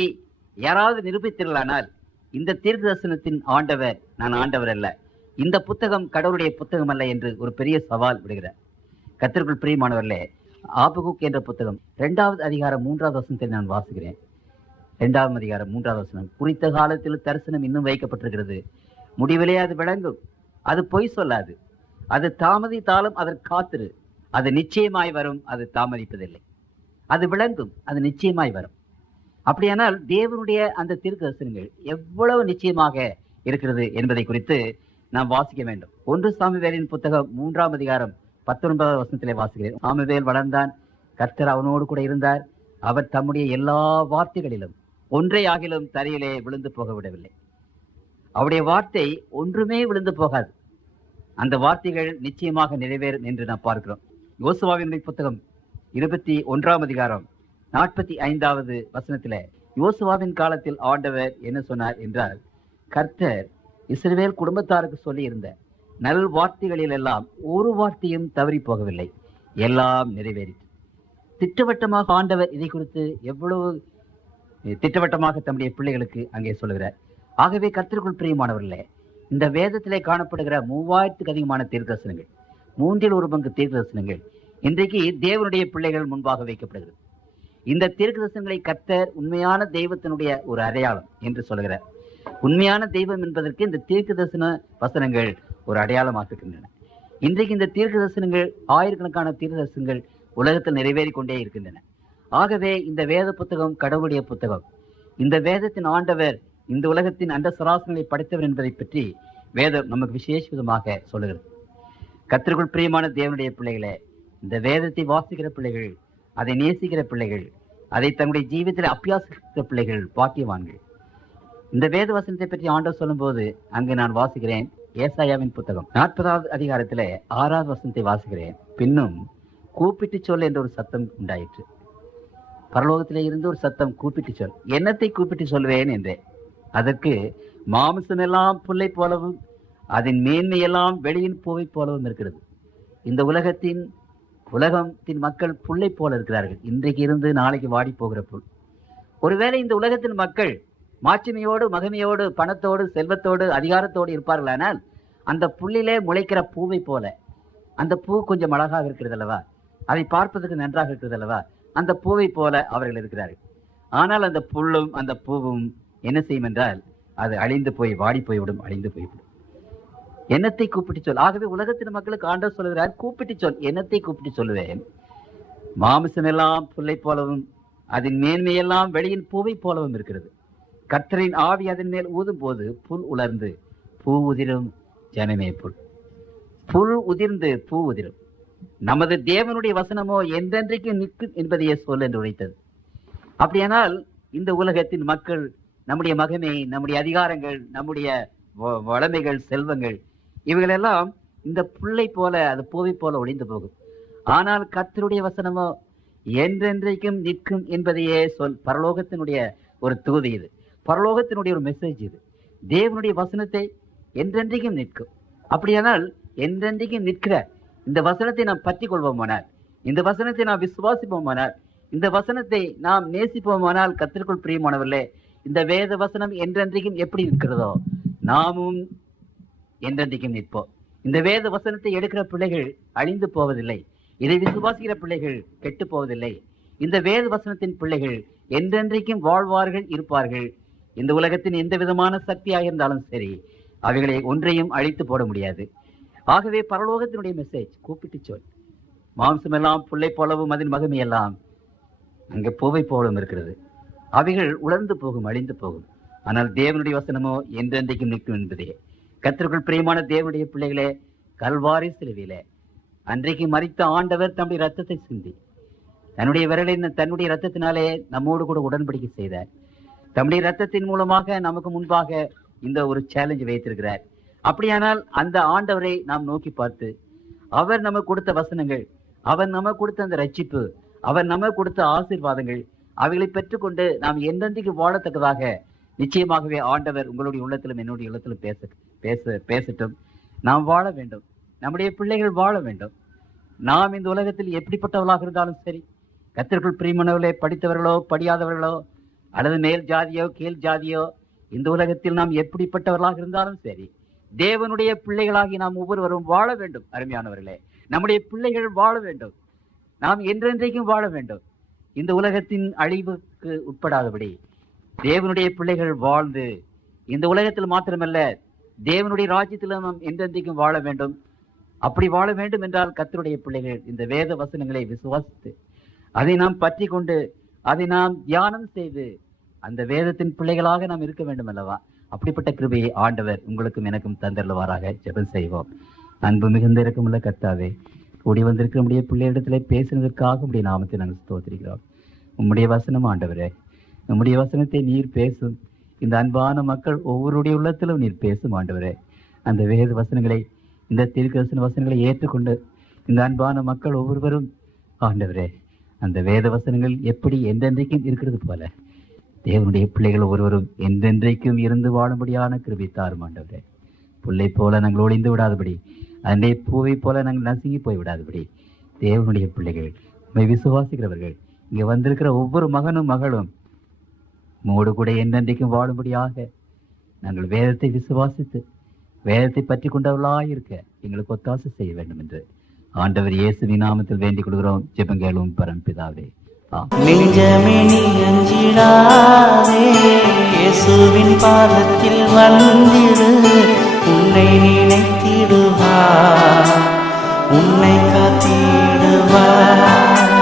யாராவது நிரூபித்தீர்களானால் இந்த தீர்க்கதரிசனத்தின் ஆண்டவர் நான் ஆண்டவர் அல்ல, இந்த புத்தகம் கடவுளுடைய புத்தகம் அல்ல என்று ஒரு பெரிய சவால் விடுகிறார். கர்த்தருக்குள் பிரியமானவர்களே, ஆபகுக் என்ற புத்தகம் 2வது அதிகாரம் 3வது வசனத்தை நான் வாசிக்கிறேன். 2வது அதிகாரம் 3வது வசனம், குறித்த காலத்தில் தரிசனம் இன்னும் வைக்கப்பட்டிருக்கிறது, முடிவிலே அது விளங்கும், அது பொய் சொல்லாது, அது தாமதித்தாலும் அதற்கு காத்திரு, அது நிச்சயமாய் வரும், அது தாமதிப்பதில்லை. அது விளங்கும், அது நிச்சயமாய் வரும். அப்படியானால் தேவனுடைய அந்த தீர்க்கதரிசனங்கள் எவ்வளவு நிச்சயமாக இருக்கிறது என்பதை குறித்து நாம் வாசிக்க வேண்டும். 1 சாமுவேலின் புத்தகம் 3ஆம் அதிகாரம் 19வது வசனத்திலே வாசிக்கிறேன். சாமுவேல் வளர்ந்தான், கர்த்தர் அவனோடு கூட இருந்தார், அவர் தம்முடைய எல்லா வார்த்தைகளிலும் ஒன்றை ஆகிலும் தரையிலே விழுந்து போக விடவில்லை. அவருடைய வார்த்தை ஒன்றுமே விழுந்து போகாது. அந்த வார்த்தைகள் நிச்சயமாக நிறைவேறும் என்று நாம் பார்க்கிறோம். யோசுவாவின் புத்தகம் 21ஆம் அதிகாரம் 45வது வசனத்திலே யோசுவாவின் காலத்தில் ஆண்டவர் என்ன சொன்னார் என்றால், கர்த்தர் இஸ்ரவேல் குடும்பத்தாருக்கு சொல்லி இருந்த நல் வார்த்தைகளில் எல்லாம் ஒரு வார்த்தையும் தவறி போகவில்லை, எல்லாம் நிறைவேறிற்று. திட்டவட்டமாக ஆண்டவர் இதை குறித்து எவ்வளவு திட்டவட்டமாக தம்முடைய பிள்ளைகளுக்கு அங்கே சொல்லுகிறார். ஆகவே கர்த்தருக்குள் பிரியமானவர்களே, இந்த வேதத்திலே காணப்படுகிற 3000க்கு அதிகமான தீர்க்கதரிசனங்கள், 1/3 பங்கு தீர்க்கதரிசனங்கள் இன்றைக்கு தேவனுடைய பிள்ளைகள் முன்பாக வைக்கப்படுகிறது. இந்த தீர்க்கதரிசனங்களை கர்த்தர் உண்மையான தெய்வத்தினுடைய ஒரு அடையாளம் என்று சொல்கிறார். உண்மையான தெய்வம் என்பதற்கு இந்த தீர்க்கதரிசன வசனங்கள் ஒரு அடையாளமாக இருக்கின்றன. இன்றைக்கு இந்த தீர்க்கதரிசனங்கள், ஆயிரக்கணக்கான தீர்க்கதரிசனங்கள் உலகத்தில் நிறைவேறி கொண்டே இருக்கின்றன. ஆகவே இந்த வேத புத்தகம் கடவுளுடைய புத்தகம். இந்த வேதத்தின் ஆண்டவர் இந்த உலகத்தின் அண்ட சராசரங்களை படைத்தவர் என்பதை பற்றி வேதம் நமக்கு விசேஷ விதமாக சொல்லுகிறது. கர்த்தருக்குள் பிரியமான தேவனுடைய பிள்ளைகளே, இந்த வேதத்தை வாசிக்கிற பிள்ளைகள், அதை நேசிக்கிற பிள்ளைகள், அதை தங்களுடைய ஜீவிதத்தில் அபியாசிக்கிற பிள்ளைகள் பாக்கியவான்கள். இந்த வேத வசனத்தை பற்றி ஆண்டவர் சொல்லும் போது அங்கு நான் வாசிக்கிறேன். ஏசாயாவின் புத்தகம் 40வது அதிகாரத்திலே 6வது வசனத்தை வாசிக்கிறேன். பின்னும் கூப்பிட்டு சொல் என்ற ஒரு சத்தம் உண்டாயிற்று. பரலோகத்திலே இருந்து ஒரு சத்தம், கூப்பிட்டு சொல். என்னத்தை கூப்பிட்டு சொல்வேன் என்றேன். அதற்கு மாமிசம் எல்லாம் புல்லை போலவும் அதன் மேன்மையெல்லாம் வெளியின் பூவை போலவும் இருக்கிறது. இந்த உலகத்தின் மக்கள் புல்லை போல இருக்கிறார்கள். இன்றைக்கு இருந்து நாளைக்கு வாடி போகிற புல். ஒருவேளை இந்த உலகத்தின் மக்கள் மாட்சிமையோடு, மகிமையோடு, பணத்தோடு, செல்வத்தோடு, அதிகாரத்தோடு இருப்பார்களானால் அந்த புல்லிலே முளைக்கிற பூவை போல, அந்த பூ கொஞ்சம் அழகாக இருக்கிறது அல்லவா, அதை பார்ப்பதற்கு நன்றாக இருக்கிறது அல்லவா, அந்த பூவை போல அவர்கள் இருக்கிறார்கள். ஆனால் அந்த புல்லும் அந்த பூவும் என்ன செய்யும் என்றால் அது அழிந்து போய் வாடி போய்விடும், அழிந்து போய்விடும். என்னத்தை கூப்பிட்டு சொல். ஆகவே உலகத்தின் மக்களுக்கு ஆண்டவர் சொல்கிறார், கூப்பிட்டு சொல். என்னத்தை கூப்பிட்டு சொல்லுவேன்? மாமிசம் எல்லாம் புல்லை போலவும் அதன் மேன்மையெல்லாம் வெளியின் பூவை போலவும் இருக்கிறது. கர்த்தரின் ஆவி அதன் மேல் ஊதும் போது புல் உலர்ந்து பூ உதிரும். ஜனமே புல் உதிர்ந்து பூ உதிரும். நமது தேவனுடைய வசனமோ என்றென்றைக்கு நிற்கும் என்பதையே சொல் என்று உரைத்தது. அப்படியானால் இந்த உலகத்தின் மக்கள் நம்முடைய மகிமை, நம்முடைய அதிகாரங்கள், நம்முடைய வளமைகள், செல்வங்கள், இவைகளெல்லாம் இந்த புல்லை போல, அது பூவை போல ஒளிந்து போகும். ஆனால் கர்த்தருடைய வசனமோ என்றென்றைக்கும் நிற்கும் என்பதையே சொல். பரலோகத்தினுடைய ஒரு தூது இது, பரலோகத்தினுடைய ஒரு மெசேஜ் இது. தேவனுடைய வசனத்தை என்றென்றைக்கும் நிற்கும். அப்படியானால் என்றென்றைக்கும் நிற்கிற இந்த வசனத்தை நாம் பற்றி கொள்வோமானால், இந்த வசனத்தை நாம் விசுவாசிப்போமானால், இந்த வசனத்தை நாம் நேசிப்போமானால், கர்த்தருக்குள் பிரியமானவர்களே, இந்த வேத வசனம் என்றென்றைக்கும் எப்படி நிற்கிறதோ நாமும் என்றென்றைக்கும் நிற்போம். இந்த வேத வசனத்தை எடுக்கிற பிள்ளைகள் அழிந்து போவதில்லை. இதை விசுவாசிக்கிற பிள்ளைகள் கெட்டு போவதில்லை. இந்த வேத வசனத்தின் பிள்ளைகள் என்றென்றைக்கும் வாழ்வார்கள், இருப்பார்கள். இந்த உலகத்தின் எந்த விதமான சக்தியாக இருந்தாலும் சரி, அவைகளை ஒன்றையும் அழித்து போட முடியாது. ஆகவே பரலோகத்தினுடைய மெசேஜ், கூப்பிட்டு சொல். மாம்சமெல்லாம் புல்லை போலவும் அதன் மகிமையெல்லாம் அங்கே பூவை போலவும் இருக்கிறது. அவைகள் உலர்ந்து போகும், அழிந்து போகும். ஆனால் தேவனுடைய வசனமோ என்றென்றைக்கும் நிற்கும் என்பதே. கர்த்தருக்குள் பிரியமான தேவனுடைய பிள்ளைகளே, கல்வாரி சிலுவையிலே அன்றைக்கு மரித்த ஆண்டவர் தம்முடைய ரத்தத்தை சிந்தி தன்னுடைய விரலின் தன்னுடைய ரத்தத்தினாலே நம்மோடு கூட உடன்படிக்கை செய்தார். தம்முடைய ரத்தத்தின் மூலமாக நமக்கு முன்பாக இந்த ஒரு சேலஞ்ச் வைத்திருக்கிறார். அப்படியானால் அந்த ஆண்டவரை நாம் நோக்கி பார்த்து, அவர் நமக்கு கொடுத்த வசனங்கள், அவர் நமக்கு கொடுத்த அந்த ரட்சிப்பு, அவர் நமக்கு கொடுத்த ஆசீர்வாதங்கள், அவைகளை பெற்றுக்கொண்டு நாம் என்றென்றைக்கு வாழத்தக்கதாக நிச்சயமாகவே ஆண்டவர் உங்களுடைய உள்ளத்திலும் என்னுடைய உள்ளத்திலும் பேசட்டும். நாம் வாழ வேண்டும், நம்முடைய பிள்ளைகள் வாழ வேண்டும். நாம் இந்த உலகத்தில் எப்படிப்பட்டவர்களாக இருந்தாலும் சரி, கர்த்தருக்குள் பிரியமானவர்களே, படித்தவர்களோ படியாதவர்களோ அல்லது மேல் ஜாதியோ கீழ் ஜாதியோ, இந்த உலகத்தில் நாம் எப்படிப்பட்டவர்களாக இருந்தாலும் சரி, தேவனுடைய பிள்ளைகளாகி நாம் ஒவ்வொருவரும் வாழ வேண்டும். அருமையானவர்களே, நம்முடைய பிள்ளைகள் வாழ வேண்டும். நாம் என்றென்றைக்கும் வாழ வேண்டும். இந்த உலகத்தின் அழிவுக்கு உட்படாதபடி தேவனுடைய பிள்ளைகள் வாழ்ந்து இந்த உலகத்தில் மாத்திரமல்ல, தேவனுடைய ராஜ்யத்தில் நாம் என்றென்றைக்கும் வாழ வேண்டும். அப்படி வாழ வேண்டும் என்றால் கர்த்தருடைய பிள்ளைகள் இந்த வேத வசனங்களை விசுவாசித்து அதை நாம் பற்றி கொண்டு அதை நாம் தியானம் செய்து அந்த வேதத்தின் பிள்ளைகளாக நாம் இருக்க வேண்டும் அல்லவா? அப்படிப்பட்ட கிருபையை ஆண்டவர் உங்களுக்கும் எனக்கும் தந்தருள்வாராக. ஜெபம் செய்வோம். அன்பு மிகுந்த இரக்கமுள்ள கர்த்தாவே, கூடி வந்திருக்கிற நம்முடைய பிள்ளைகளிடத்திலே பேசுனதற்காக உடைய நாமத்தை நாங்கள் ஸ்தோத்திரிக்கிறோம். உம்முடைய வசனம் ஆண்டவரே, நம்முடைய வசனத்தை நீர் பேசும். இந்த அன்பான மக்கள் ஒவ்வொருடைய உள்ளத்திலும் நீர் பேசும் ஆண்டவரே. அந்த வேத வசனங்களை, இந்த தீர்க்கதரிசன வசனங்களை ஏற்றுக்கொண்டு இந்த அன்பான மக்கள் ஒவ்வொருவரும் ஆண்டவரே, அந்த வேத வசனங்கள் எப்படி என்றென்றைக்கும் இருக்கிறது போல தேவனுடைய பிள்ளைகள் ஒவ்வொருவரும் என்றென்றைக்கும் இருந்து வாழும்படியான கிருபை தாரும் ஆண்டவரே. புல்லை போல நாங்கள் ஒளிந்து விடாதபடி, அதனுடைய பூவை போல நாங்கள் நசுங்கி போய் விடாதபடி, தேவனுடைய பிள்ளைகள், உண்மை விசுவாசிக்கிறவர்கள், இங்கே வந்திருக்கிற ஒவ்வொரு மகனும் மகளும் மோடு கூட என்றென்றைக்கும் வாழும்படியாக நாங்கள் வேதத்தை விசுவாசித்து வேதத்தை பற்றி கொண்டவர்களாயிருக்க எங்களுக்கு ஒத்தாசை செய்ய வேண்டும் என்று ஆண்டவர் இயேசுவின் நாமத்தில் வேண்டிக் கொள்கிறோம். ஜெபங்களும் பரம்பிதாவே. நெஞ்சமே நீ அஞ்சிடாதே, இயேசுவின் பாதத்தில் வந்திடு. உன்னை நினைத்திடுவார், உன்னை காத்திடுவார்.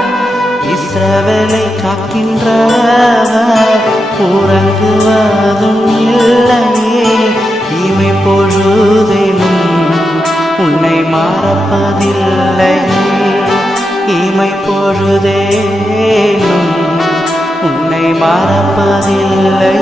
இஸ்ரவேலை காக்கின்றவர் உறங்குவதும் இல்லையே. இமை பொழுதேனும் உன்னை மறப்பதில்லையே. இமை பொழுதேனும் உன்னை மறப்பதில்லையே.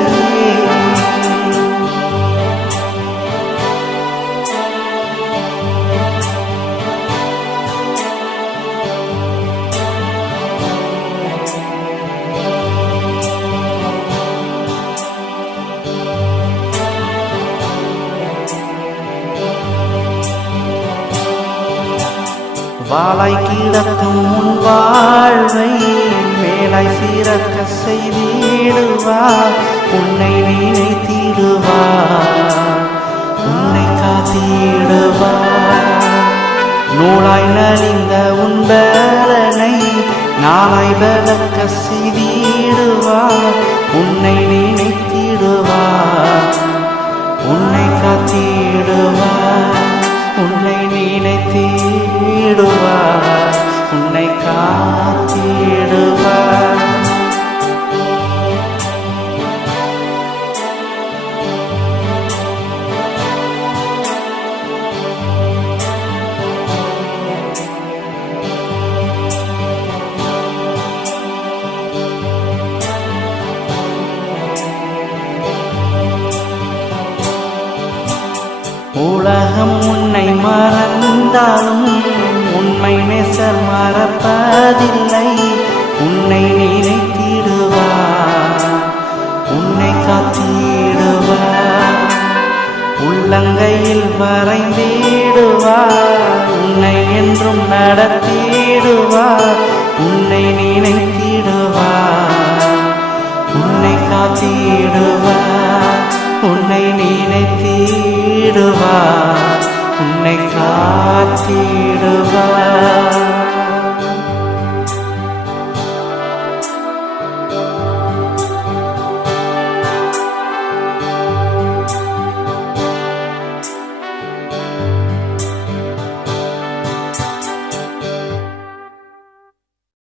வாளாய் கிடக்கும் உன் வாழ்வை மேலாய் சிறக்க செய்திடுவார். உன்னை நினைத்திடுவார், உன்னை காத்திடுவார். நூலாய் நலிந்த உன் பலனை நாளாய் பலக்க செய்திடுவார். உன்னை நினைத்திடுவார், உன்னை காத்திடுவார். உன்னை நினைத்திடுவார், உன்னை காத்திடுவார். உலகம் உன்னை மறந்தாலும் உண்மை நேசர் மறப்பதில்லை. உன்னை நினைத்திடுவார், உன்னை காத்திடுவார். உள்ளங்கையில் வரைந்திடுவார், உன்னை என்றும் நடத்திடுவார். உன்னை நினைத்திடுவார், உன்னை காத்திடுவார். உன்னை நினைத்திடுவார், உன்னை காத்திடுவார்.